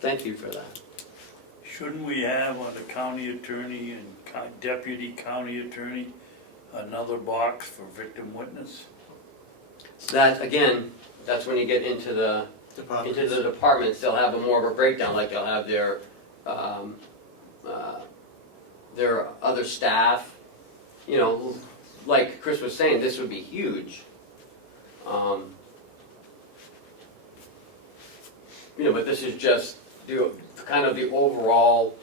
Thank you for that. Shouldn't we have on the county attorney and deputy county attorney, another box for victim witness? That, again, that's when you get into the departments, they'll have a more of a breakdown, like they'll have their other staff. You know, like Chris was saying, this would be huge. You know, but this is just kind of the overall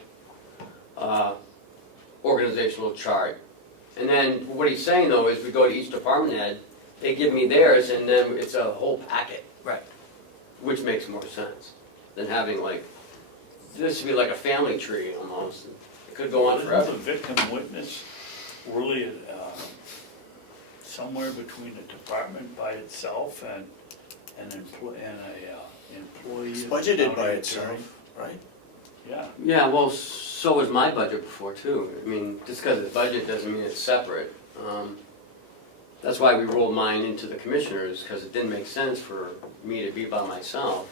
organizational chart. And then what he's saying though is we go to each department head, they give me theirs, and then it's a whole packet. Right. Which makes more sense than having like, this would be like a family tree almost. It could go on Isn't forever. the victim witness really somewhere between a department by itself and a employee? It's of the budgeted by county itself, attorney? right? Yeah, Yeah, well, so was my budget before too. I mean, just because it's budget doesn't mean it's separate. That's why we rolled mine into the commissioners, because it didn't make sense for me to be by myself.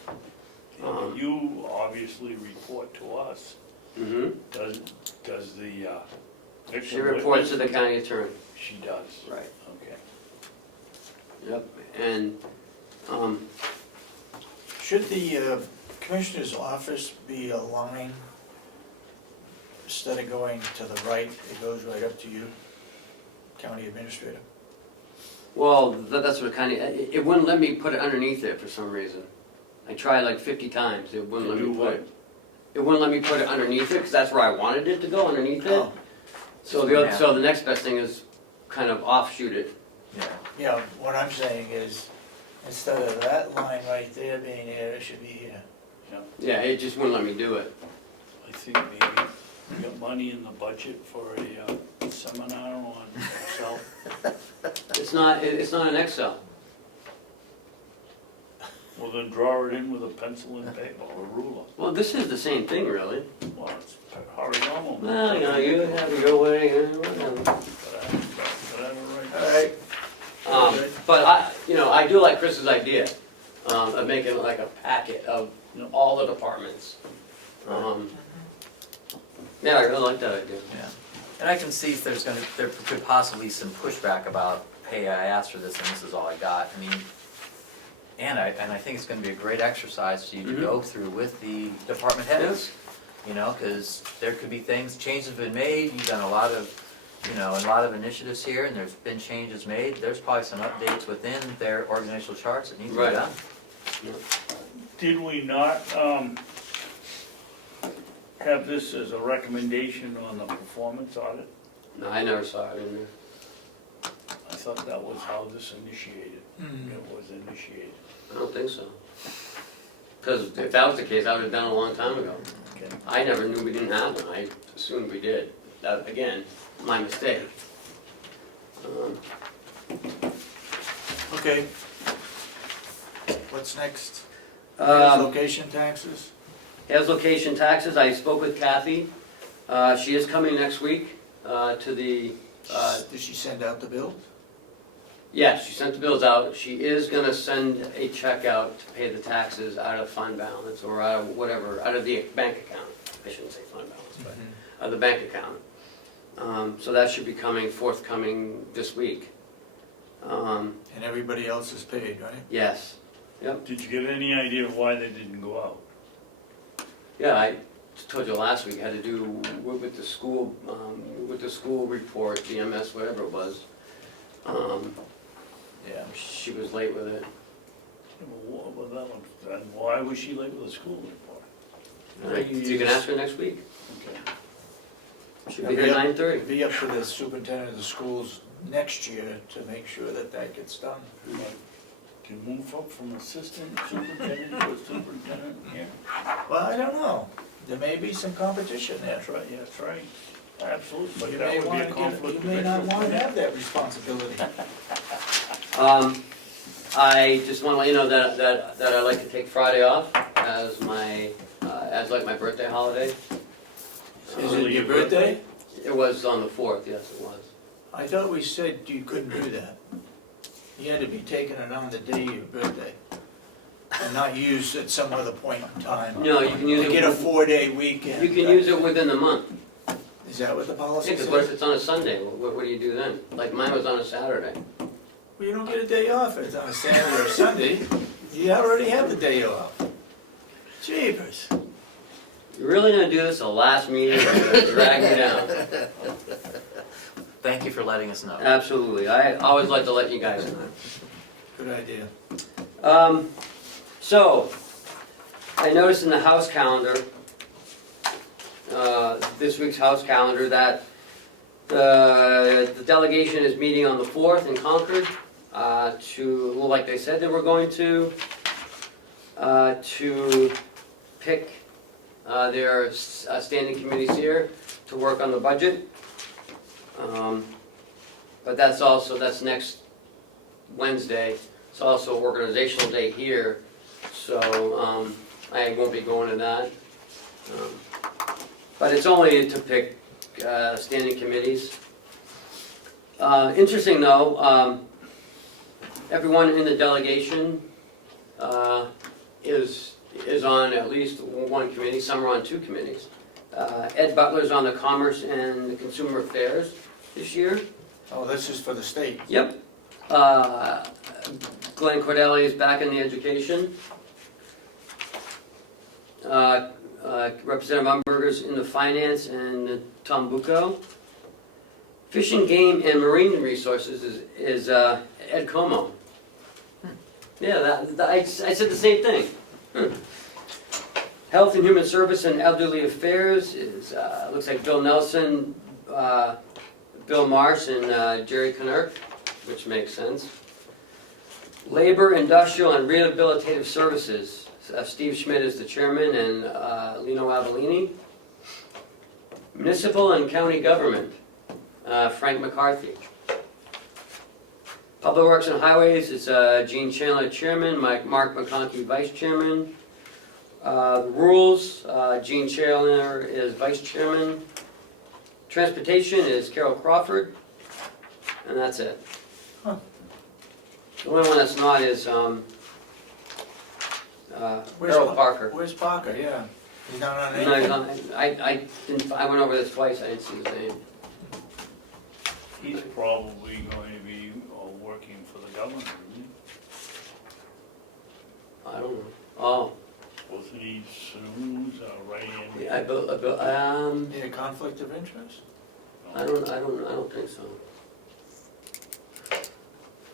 You obviously report to us. Mm-hmm. Does the victim She reports to the witness- county attorney. She does, Right. okay. Yep, and, Should the commissioner's office be a line? Instead of going to the right, it goes right up to you, county administrator? well, that's what kind of, it wouldn't let me put it underneath it for some reason. I tried like 50 times, it wouldn't To let me do put what? it. It wouldn't let me put it underneath it, because that's where I wanted it to go, underneath it. Oh, So so the next best thing is kind of offshoot it. Yeah. yeah, what I'm saying is, instead of that line right there being here, it should be here. Yeah, it just wouldn't let me do it. I think maybe we got money in the budget for a seminar on Excel. It's not an Excel. Well, then draw it in with a pencil and paper or a ruler. Well, this is the same thing, really. Well, it's horizontal. Well, you know, you have your way, whatever. But I have it All right. right, But I do like Chris's idea, of making like a packet of all the departments. Yeah, I really like that idea. Yeah, and I can see if there could possibly be some pushback about, hey, I asked for this and this is all I got. I mean, and I think it's gonna be a great exercise for you to Mhm. go through with the department heads. You know, cause there could be things, changes have been made, you've done a lot of initiatives here, and there's been changes made. There's probably some updates within their organizational charts that need to be Right. done. Did we not, have this as a recommendation on the performance audit? No, I never saw it in there. I thought that was how this initiated. Mhm. It was initiated. I don't think so. Because if that was the case, I would have done it a long time ago. Okay. I never knew we didn't have one. I assumed we did. That, again, my mistake. okay. What's next? Um, Location taxes? As location taxes, I spoke with Kathy. She is coming next week to the, Did she send out the bill? yeah, she sent the bills out. She is gonna send a check out to pay the taxes out of fund balance or out of whatever, out of the bank account. I shouldn't say fund balance, but out of the bank account. So that should be forthcoming this week. And everybody else is paid, right? Yes, Did you get any idea why they didn't go out? yeah, I told you last week, I had to do with the school report, GMS, whatever it was. Yeah. She was late with it. And why was she late with the school report? You can ask her next week. Okay. She'll be here at 9:30. It'd be up to the superintendent of the schools next year to make sure that that gets done. Can move up from assistant superintendent to a superintendent here? Well, I don't know. There may be some competition there. That's right, yeah, that's right. Absolutely, You but that may would be a want conflict to of you may not interest. want to have that responsibility. I just want to let you know that I like to take Friday off as my birthday holiday. Is it your birthday? It was on the 4th, yes, it was. I thought we said you couldn't do that. You had to be taking it on the day of your birthday. And not used at some other point in time. No, you can use To it. get a 4-day weekend. You can use it within the month. Is that what the policy Because says? what if it's on a Sunday? What do you do then? Like mine was on a Saturday. Well, you don't get a day off if it's on a Saturday or Sunday. You already have the day off. Jeepers. You're really gonna do this the last meeting or drag me down? Thank you for letting us know. Absolutely. I always like to let you guys know. Good idea. So, I noticed in the House calendar, this week's House calendar, that the delegation is meeting on the 4th in Concord like they said they were going to pick their standing committees here to work on the budget. But that's next Wednesday. It's also organizational day here, so I won't be going to that. But it's only to pick standing committees. Interesting though, Everyone in the delegation is on at least one committee, some are on two committees. Ed Butler's on the Commerce and the Consumer Affairs this year. Oh, this is for the state. Yep. Glenn Cordelli is back in the education. Representative Umberger's in the finance and Tom Bucco. Fishing, Game, and Marine Resources is Ed Comeau. Yeah, I said the same thing. Health and Human Service and Elderly Affairs is, looks like Bill Nelson, Bill Marsh, and Jerry Knurk, which makes sense. Labor, Industrial, and Rehabilitative Services, Steve Schmidt is the chairman, and Lino Avellini. Municipal and County Government, Frank McCarthy. Public Works and Highways is Gene Chandler, chairman, Mark McConkey, vice chairman. Rules, Gene Chandler is vice chairman. Transportation is Carol Crawford, and that's it. Huh. The only one that's not is Harold Parker. Where's Parker, yeah. He's not on No, anything? I went over this twice, I didn't see his name. He's probably going to be working for the governor, isn't he? I don't know. Oh, Wasn't he Sue's right-hand? yeah, Need a conflict of interest? I don't think so.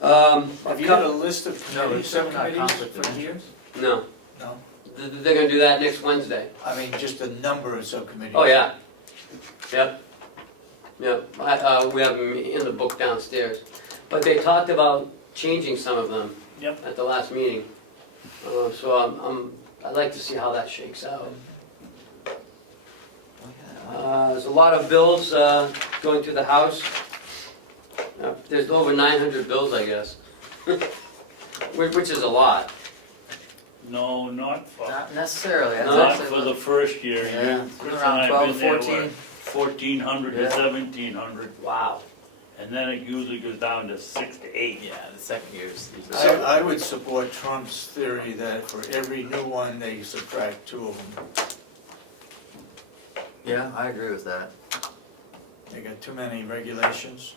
Have you got a list of No, committees, it's not subcommittees conflict of for years? No, No? they're gonna do that next Wednesday. I mean, just a number of subcommittees. Oh, yeah. Yep. Yep, we have them in the book downstairs. But they talked about changing some of them Yep. at the last meeting. So I'd like to see how that shakes out. There's a lot of bills going through the House. There's over 900 bills, I guess, which is a lot. No, not Not necessarily, that's No. actually for the first year. Yeah, Chris and around I 12 have to been there, 14. 1,400 to Yeah. 1,700, Wow. and then it usually goes down to 6 to 8. Yeah, the second year's. I would support Trump's theory that for every new one, they subtract two of them. Yeah, I agree with that. They got too many regulations.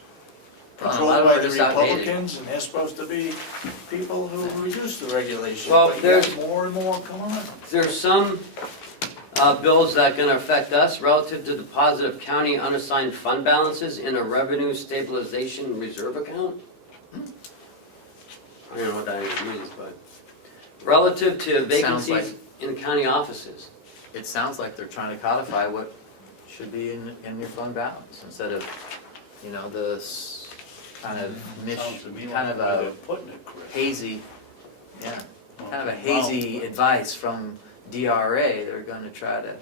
Well, a lot Controlled of by it the is outdated. Republicans, and they're supposed to be people who reduce the regulations. Well, But you there's- got more and more come on. There's some bills that are gonna affect us relative to deposit of county unassigned fund balances in a revenue stabilization reserve account. I don't know what that even means, but relative to It sounds vacancies in county offices. It sounds like they're trying to codify what should be in your fund balance, instead of, this kind of Sounds to me kind like of where a they're putting it, Chris. hazy, yeah, kind of a Well, hazy advice from DRA. They're gonna try to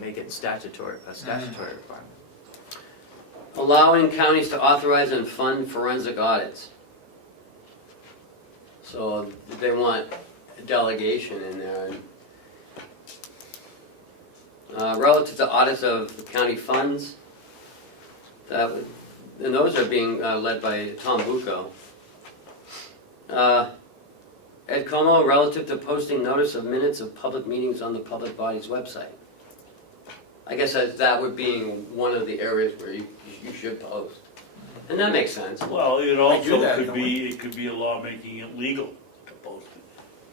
make it a statutory requirement. Allowing counties to authorize and fund forensic audits. So they want a delegation in there. Relative to audits of county funds, and those are being led by Tom Bucco. Ed Comeau, relative to posting notice of minutes of public meetings on the public body's website. I guess that would be one of the areas where you should post. And that makes sense. Well, it do also that, could don't be, it could be a law making it legal to post it,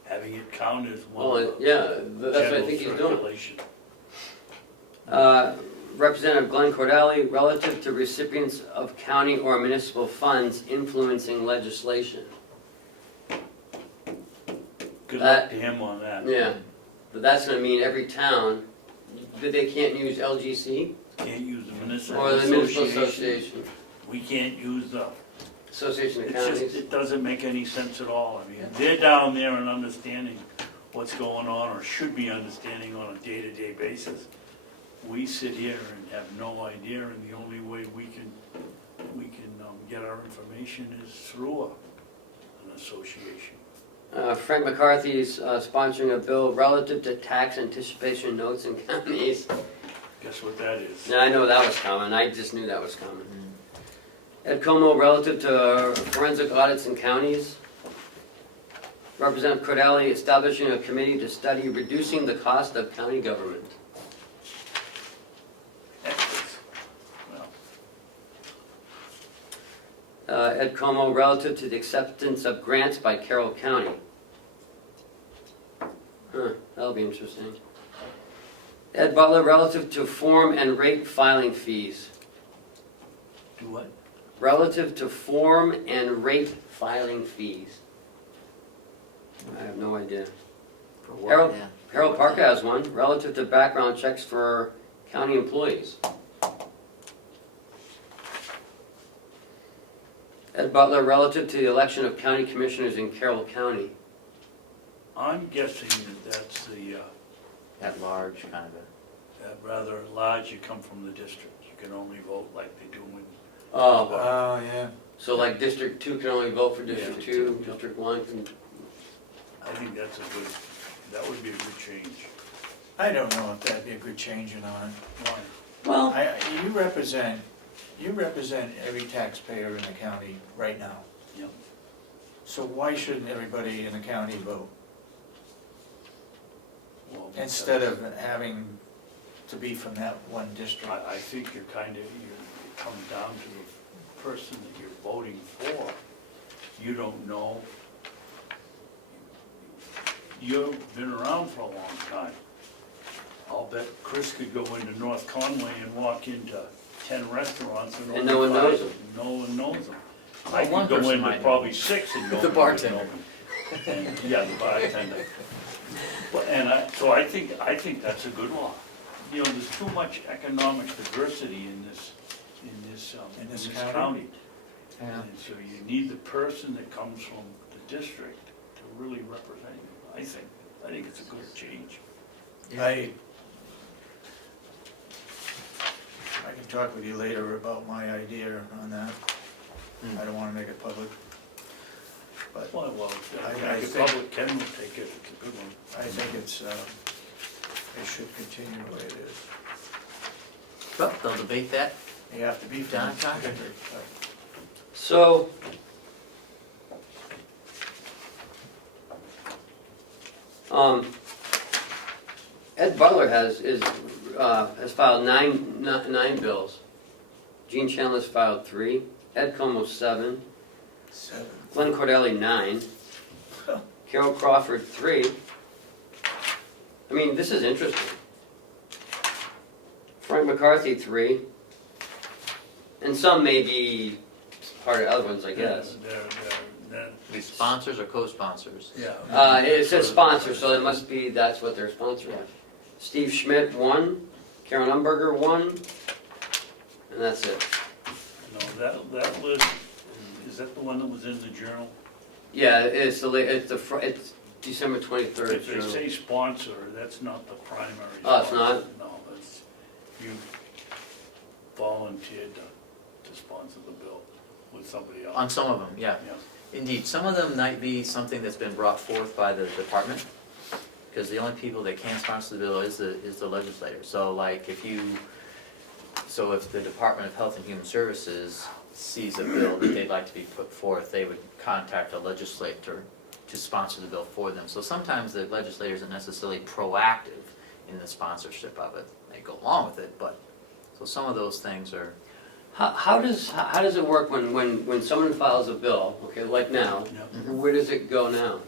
having it count as one Well, of the yeah, that's what I general think he's doing. circulation. Representative Glenn Cordelli, relative to recipients of county or municipal funds influencing legislation. Good That- luck to him on that. Yeah, but that's gonna mean every town, that they can't use LGC Can't use the municipal or the municipal association. We can't use the, association of it's just, counties. it doesn't make any sense at all. I mean, they're down there and understanding what's going on, or should be understanding on a day-to-day basis. We sit here and have no idea, and the only way we can get our information is through an association. Frank McCarthy's sponsoring a bill relative to tax anticipation notes in counties. Guess what that is? Now, I know that was coming, I just knew that was coming. Ed Comeau, relative to forensic audits in counties. Representative Cordelli, establishing a committee to study reducing the cost of county government. Ethics. Well, Ed Comeau, relative to the acceptance of grants by Carroll County. That'll be interesting. Ed Butler, relative to form and rate filing fees. do what? Relative to form and rate filing fees. I have no idea. For what? Harold, Yeah. Harold Parker has one, relative to background checks for county employees. Ed Butler, relative to the election of county commissioners in Carroll County. I'm guessing that that's the, At large, kind of a. that rather large, you come from the district. You can only vote like they do in. Oh, Oh, yeah. so like District 2 can only vote for District Yeah. 2, District 1 can... I think that's a good, that would be a good change. I don't know if that'd be a good change or not. Why? Well, You represent every taxpayer in the county right now. Yep. So why shouldn't everybody in the county vote? Well, Instead of having to be from that one district? I think you're kind of, it comes down to the person that you're voting for. You don't know. You've been around for a long time. I'll bet Chris could go into North Conway and walk into 10 restaurants and And no one knows him. No one knows them. Well, I one could go person into might know. probably 6 and no The one would bartender. know them. And, yeah, the bartender. But, so I think that's a good law. You know, there's too much economic diversity in this county. Yeah. And so you need the person that comes from the district to really represent you, I think. I think it's a good change. I can talk with you later about my idea on that. I don't wanna make it public. But Well, I the think- public can take it, it's a good one. I think it should continue the way it is. Well, they'll debate that. You have to be from John the Cocker. district, but so... Ed Butler has filed nine bills. Gene Chandler's filed 3. Ed Como 7. 7. Glenn Cordelli 9. Carol Crawford 3. I mean, this is interesting. Frank McCarthy 3. And some may be part of other ones, I guess. They're- The sponsors or co-sponsors? yeah. It says sponsor, so it must be, that's what they're sponsoring. Steve Schmidt 1. Karen Umberger 1. And that's it. No, that list, is that the one that was in the journal? Yeah, it's December 23rd. If they so- say sponsor, that's not the primary. Oh, it's sponsor. not? No, it's, you volunteered to sponsor the bill with somebody else. On some of them, yeah. Yeah. Indeed, some of them might be something that's been brought forth by the department, because the only people that can sponsor the bill is the legislator. So like if the Department of Health and Human Services sees a bill that they'd like to be put forth, they would contact a legislator to sponsor the bill for them. So sometimes the legislator isn't necessarily proactive in the sponsorship of it. They go along with it, but, so some of those things are, How does it work when someone files a bill, okay, like now, Yeah. where does it go now?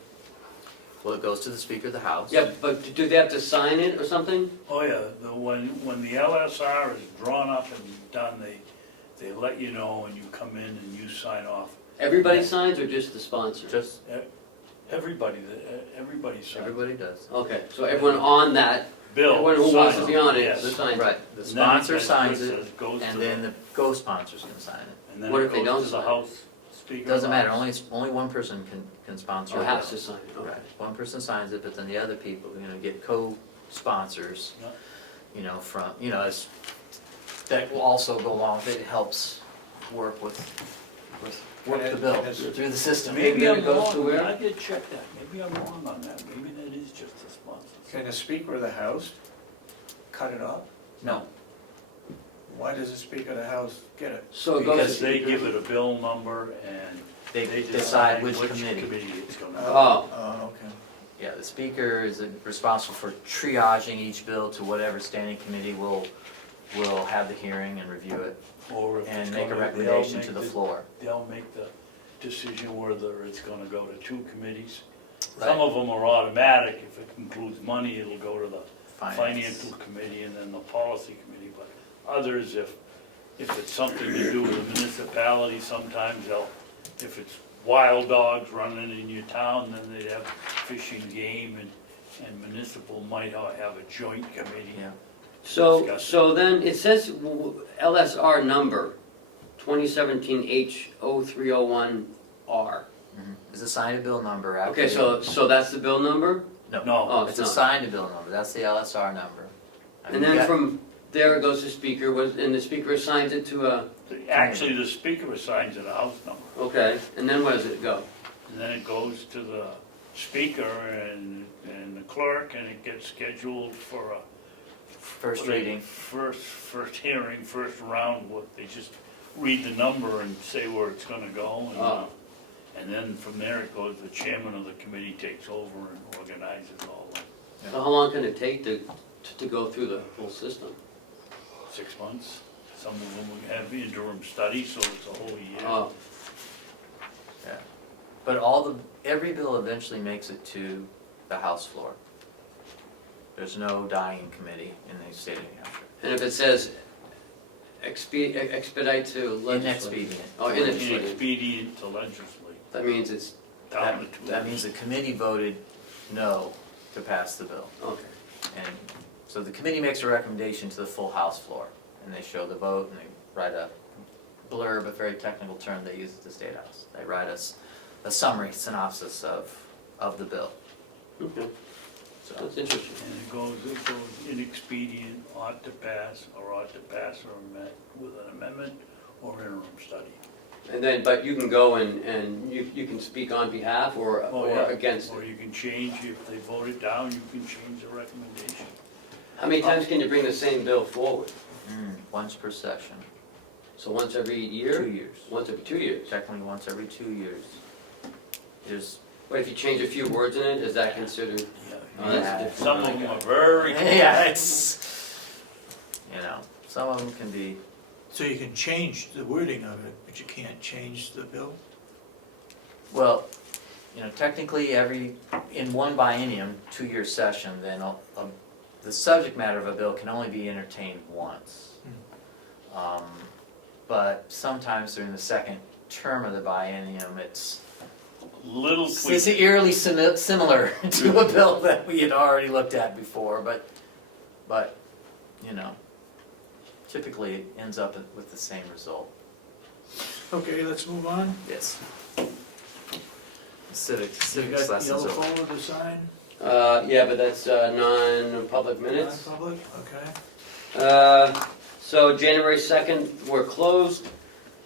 well, it goes to the Speaker of the House. Yeah, but do they have to sign it or something? Oh, yeah, when the LSR is drawn up and done, they let you know and you come in and you sign off. Everybody signs or just the sponsor? Just, Everybody signs. everybody does. Okay, so everyone on that, Bill. everyone who wants to signs be on it, yes. signs it. Right, the And then sponsor as signs Chris it, says, goes to and then the co-sponsors can sign it. And then What it if they goes don't to the sign it? House Speaker. Doesn't matter, House. only one person can sponsor Or it. has to sign it, okay. Right, one person signs it, but then the other people, get co-sponsors, Yeah. from, that will also go along with it, it helps work with the bill And it's- through the system. Maybe then I'm it goes to wrong, where? I did check that, maybe I'm wrong on that, maybe that is just a sponsor. Can the Speaker of the House cut it off? No, Why does the Speaker of the House get it? So it goes Because to they speaker. give it a bill number and They they decide which committee. it's gonna go. Oh, Oh, okay. Yeah, the speaker is responsible for triaging each bill to whatever standing committee will have the hearing and review it Or if and it's make a gonna- recommendation they'll to the make floor. They'll make the decision whether it's gonna go to two committees. Right. Some of them are automatic, if it includes money, it'll go to the Finance. financial committee and then the policy committee, but others, if it's something to do with the municipality, sometimes they'll, if it's wild dogs running in your town, then they'd have fishing, game, and municipal might have a joint committee. Yeah. so then it says LSR number 2017 H0301R. It's assigned a bill number after. Okay, so that's the bill number? No, Oh, It's not. assigned a bill number, that's the LSR number. I mean, And you then got- from there it goes to speaker, and the speaker assigns it to a, actually, the speaker assigns it a house number, okay, and then where does it go? and then it goes to the speaker and the clerk, and it gets scheduled for a First reading. First hearing, first round, what, they just read the number and say where it's gonna go, Oh. and then from there it goes, the chairman of the committee takes over and organizes all that. So how long can it take to go through the whole system? 6 months, some of them have interim studies, so it's a whole year. Oh, Yeah. But every bill eventually makes it to the House floor. There's no dying committee in the state of New Hampshire. and if it says expedite to legislate? Inexpedient. Oh, inexpedient, Inexpedient to legislate, that means it's, down to two. That means the committee voted no to pass the bill. okay. And so the committee makes a recommendation to the full House floor, and they show the vote, and they write a blurb, a very technical term they use at the State House. They write us a summary, synopsis of the bill. Okay, So, that's interesting. And it goes inexpedient, ought to pass, or met with an amendment or interim study. And then, but you can go and you can speak on behalf or Oh, yeah. against Or it. you can change, if they vote it down, you can change the recommendation. How many times can you bring the same bill forward? once per session, So once every year? 2 years. Once every 2 years? Technically, once every 2 years. There's, But if you change a few words in it, is that considered? Oh, that's Yeah. different. Some of them are very. yeah, it's, some of them can be, So you can change the wording of it, but you can't change the bill? well, technically in one biennium, 2-year session, then the subject matter of a bill can only be entertained once. But sometimes during the second term of the biennium, it's Little It's tweaks. eerily similar to a bill that we had already looked at before, but, typically it ends up with the same result. Okay, let's move on. Yes. Civics You got lessons yellow over. folder to sign? Yeah, but that's non-public minutes. Non-public, okay. So January 2nd, we're closed.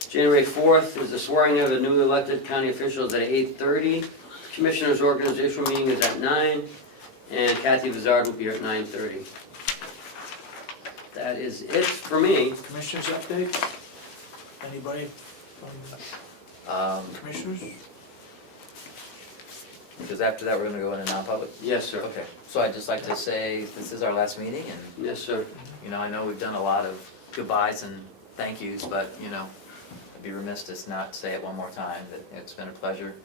January 4th is the swearing of the newly elected county officials at 8:30. Commissioners' organizational meeting is at 9, and Kathy Vizard will be here at 9:30. That is it for me. Commissioners update? Anybody from commissioners? Because after that, we're gonna go into non-public? Yes, sir. Okay, so I'd just like to say, this is our last meeting, and, Yes, sir. I know we've done a lot of goodbyes and thank yous, but, I'd be remiss to not say it one more time, that it's been a pleasure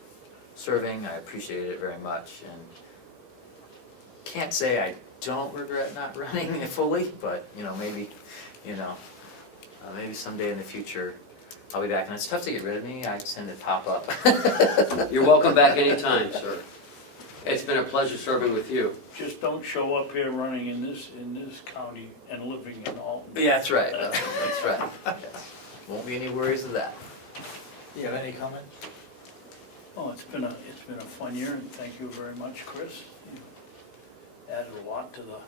serving, I appreciate it very much, and can't say I don't regret not running it fully, but, maybe someday in the future, I'll be back, and it's tough to get rid of me, I tend to pop up. You're welcome back anytime, sir. It's been a pleasure serving with you. Just don't show up here running in this county and living in Alton. Yeah, that's right, that's right. Yes. Won't be any worries of that. Do you have any comments? Oh, it's been a fun year, and thank you very much, Chris. You added a lot to the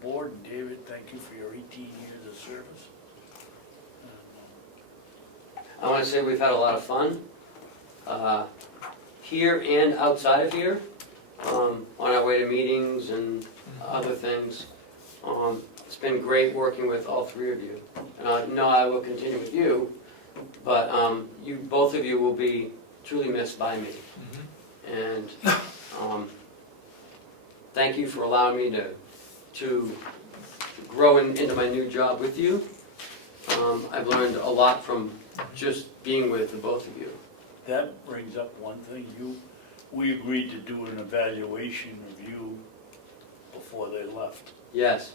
board, and David, thank you for your 18 years of service. I want to say we've had a lot of fun, here and outside of here, on our way to meetings and other things. It's been great working with all three of you. No, I will continue with you, but you, both of you will be truly missed by me. And thank you for allowing me to grow into my new job with you. I've learned a lot from just being with the both of you. That brings up one thing, we agreed to do an evaluation of you before they left, Yes,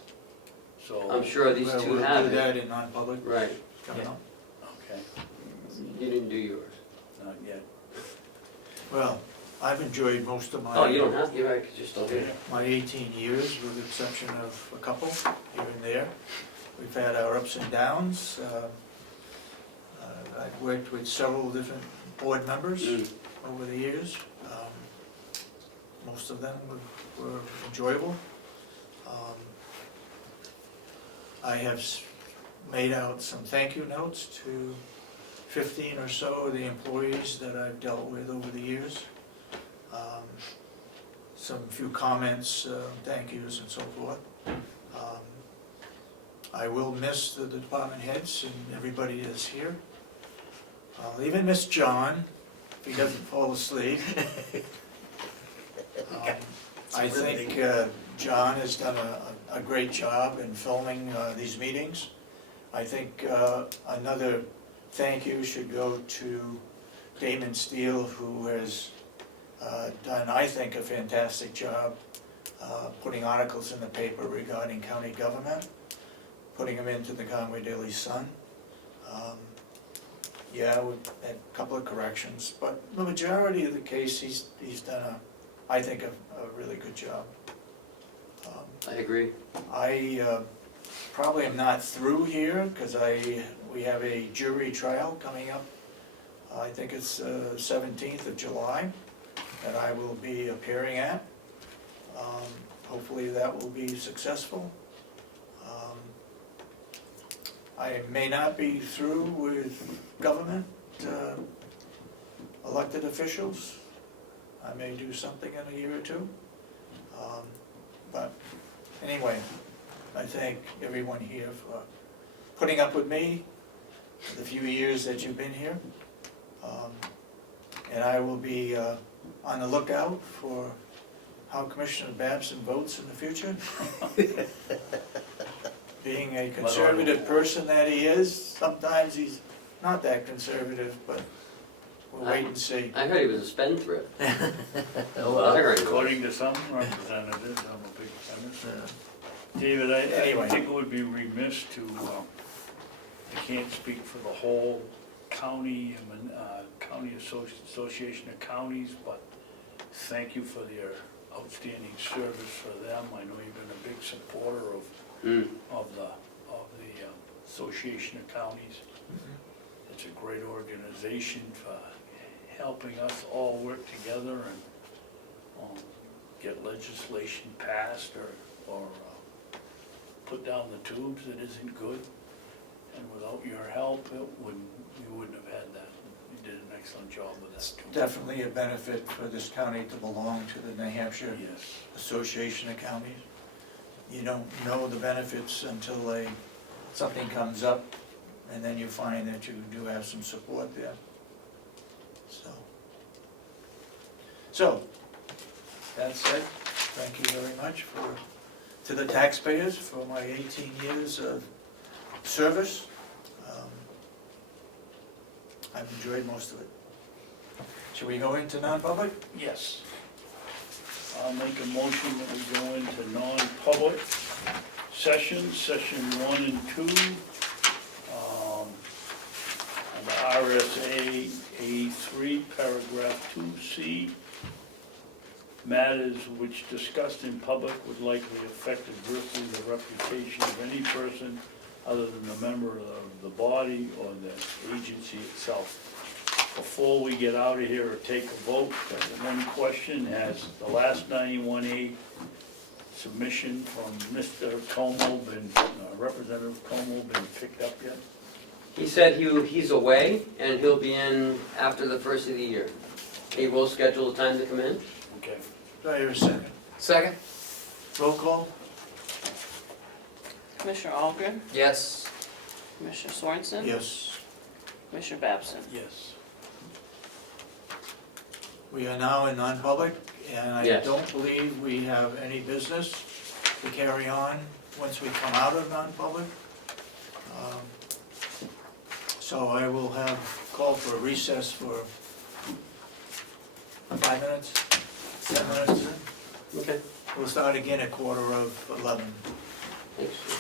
so. I'm sure these Well, two we'll have do it. that in non-public Right, coming up. Okay, you didn't do yours. not yet. Well, I've enjoyed most of my. Oh, you don't have to, you're right, because you're still here. My 18 years, with the exception of a couple here and there. We've had our ups and downs. I've worked with several different board members over the years. Most of them were enjoyable. I have made out some thank you notes to 15 or so of the employees that I've dealt with over the years. Some few comments, thank yous and so forth. I will miss the department heads and everybody that's here. I'll even miss John, if he doesn't fall asleep. I think John has done a great job in filming these meetings. I think another thank you should go to Damon Steele, who has done, I think, a fantastic job putting articles in the paper regarding county government, putting them into the Conway Daily Sun. Yeah, we've had a couple of corrections, but the majority of the case, he's done, I think, a really good job. I agree. I probably am not through here, because we have a jury trial coming up. I think it's 17th of July, that I will be appearing at. Hopefully that will be successful. I may not be through with government, elected officials. I may do something in a year or two. But anyway, I thank everyone here for putting up with me for the few years that you've been here. And I will be on the lookout for how Commissioner Babson votes in the future. Being a conservative person that he is, sometimes he's not that conservative, but we'll wait and see. I heard he was a spendthrift. Well, I heard he was. According to some representatives, I'm a big fan. David, I Anyway. think it would be remiss to, I can't speak for the whole county, County Association of Counties, but thank you for your outstanding service for them. I know you've been a big supporter of the Association of Counties. It's a great organization for helping us all work together and get legislation passed or put down the tubes that isn't good. And without your help, we wouldn't have had that. You did an excellent job with that too. Definitely a benefit for this county to belong to the New Hampshire Yes. Association of Counties. You don't know the benefits until something comes up, and then you find that you do have some support there. So, that said, thank you very much to the taxpayers for my 18 years of service. I've enjoyed most of it. Should we go into non-public? Yes. I'll make a motion that we go into non-public sessions, session 1 and 2, under RSA A3, paragraph 2C. Matters which discussed in public would likely affect adversely the reputation of any person other than a member of the body or the agency itself. Before we get out of here or take a vote, one question: has the last 91A submission from Mr. Comeau been, Representative Comeau been picked up yet? He said he's away and he'll be in after the first of the year. He will schedule a time to come in. Okay. Do I hear a second? Second? Roll call? Commissioner Ahlgren, Yes. Commissioner Sorensen. Yes. Commissioner Babson. Yes. We are now in non-public, and I Yes. don't believe we have any business to carry on once we come out of non-public. So I will have call for a recess for 5 minutes, 10 minutes. Okay, We'll start again at 10:45. thanks.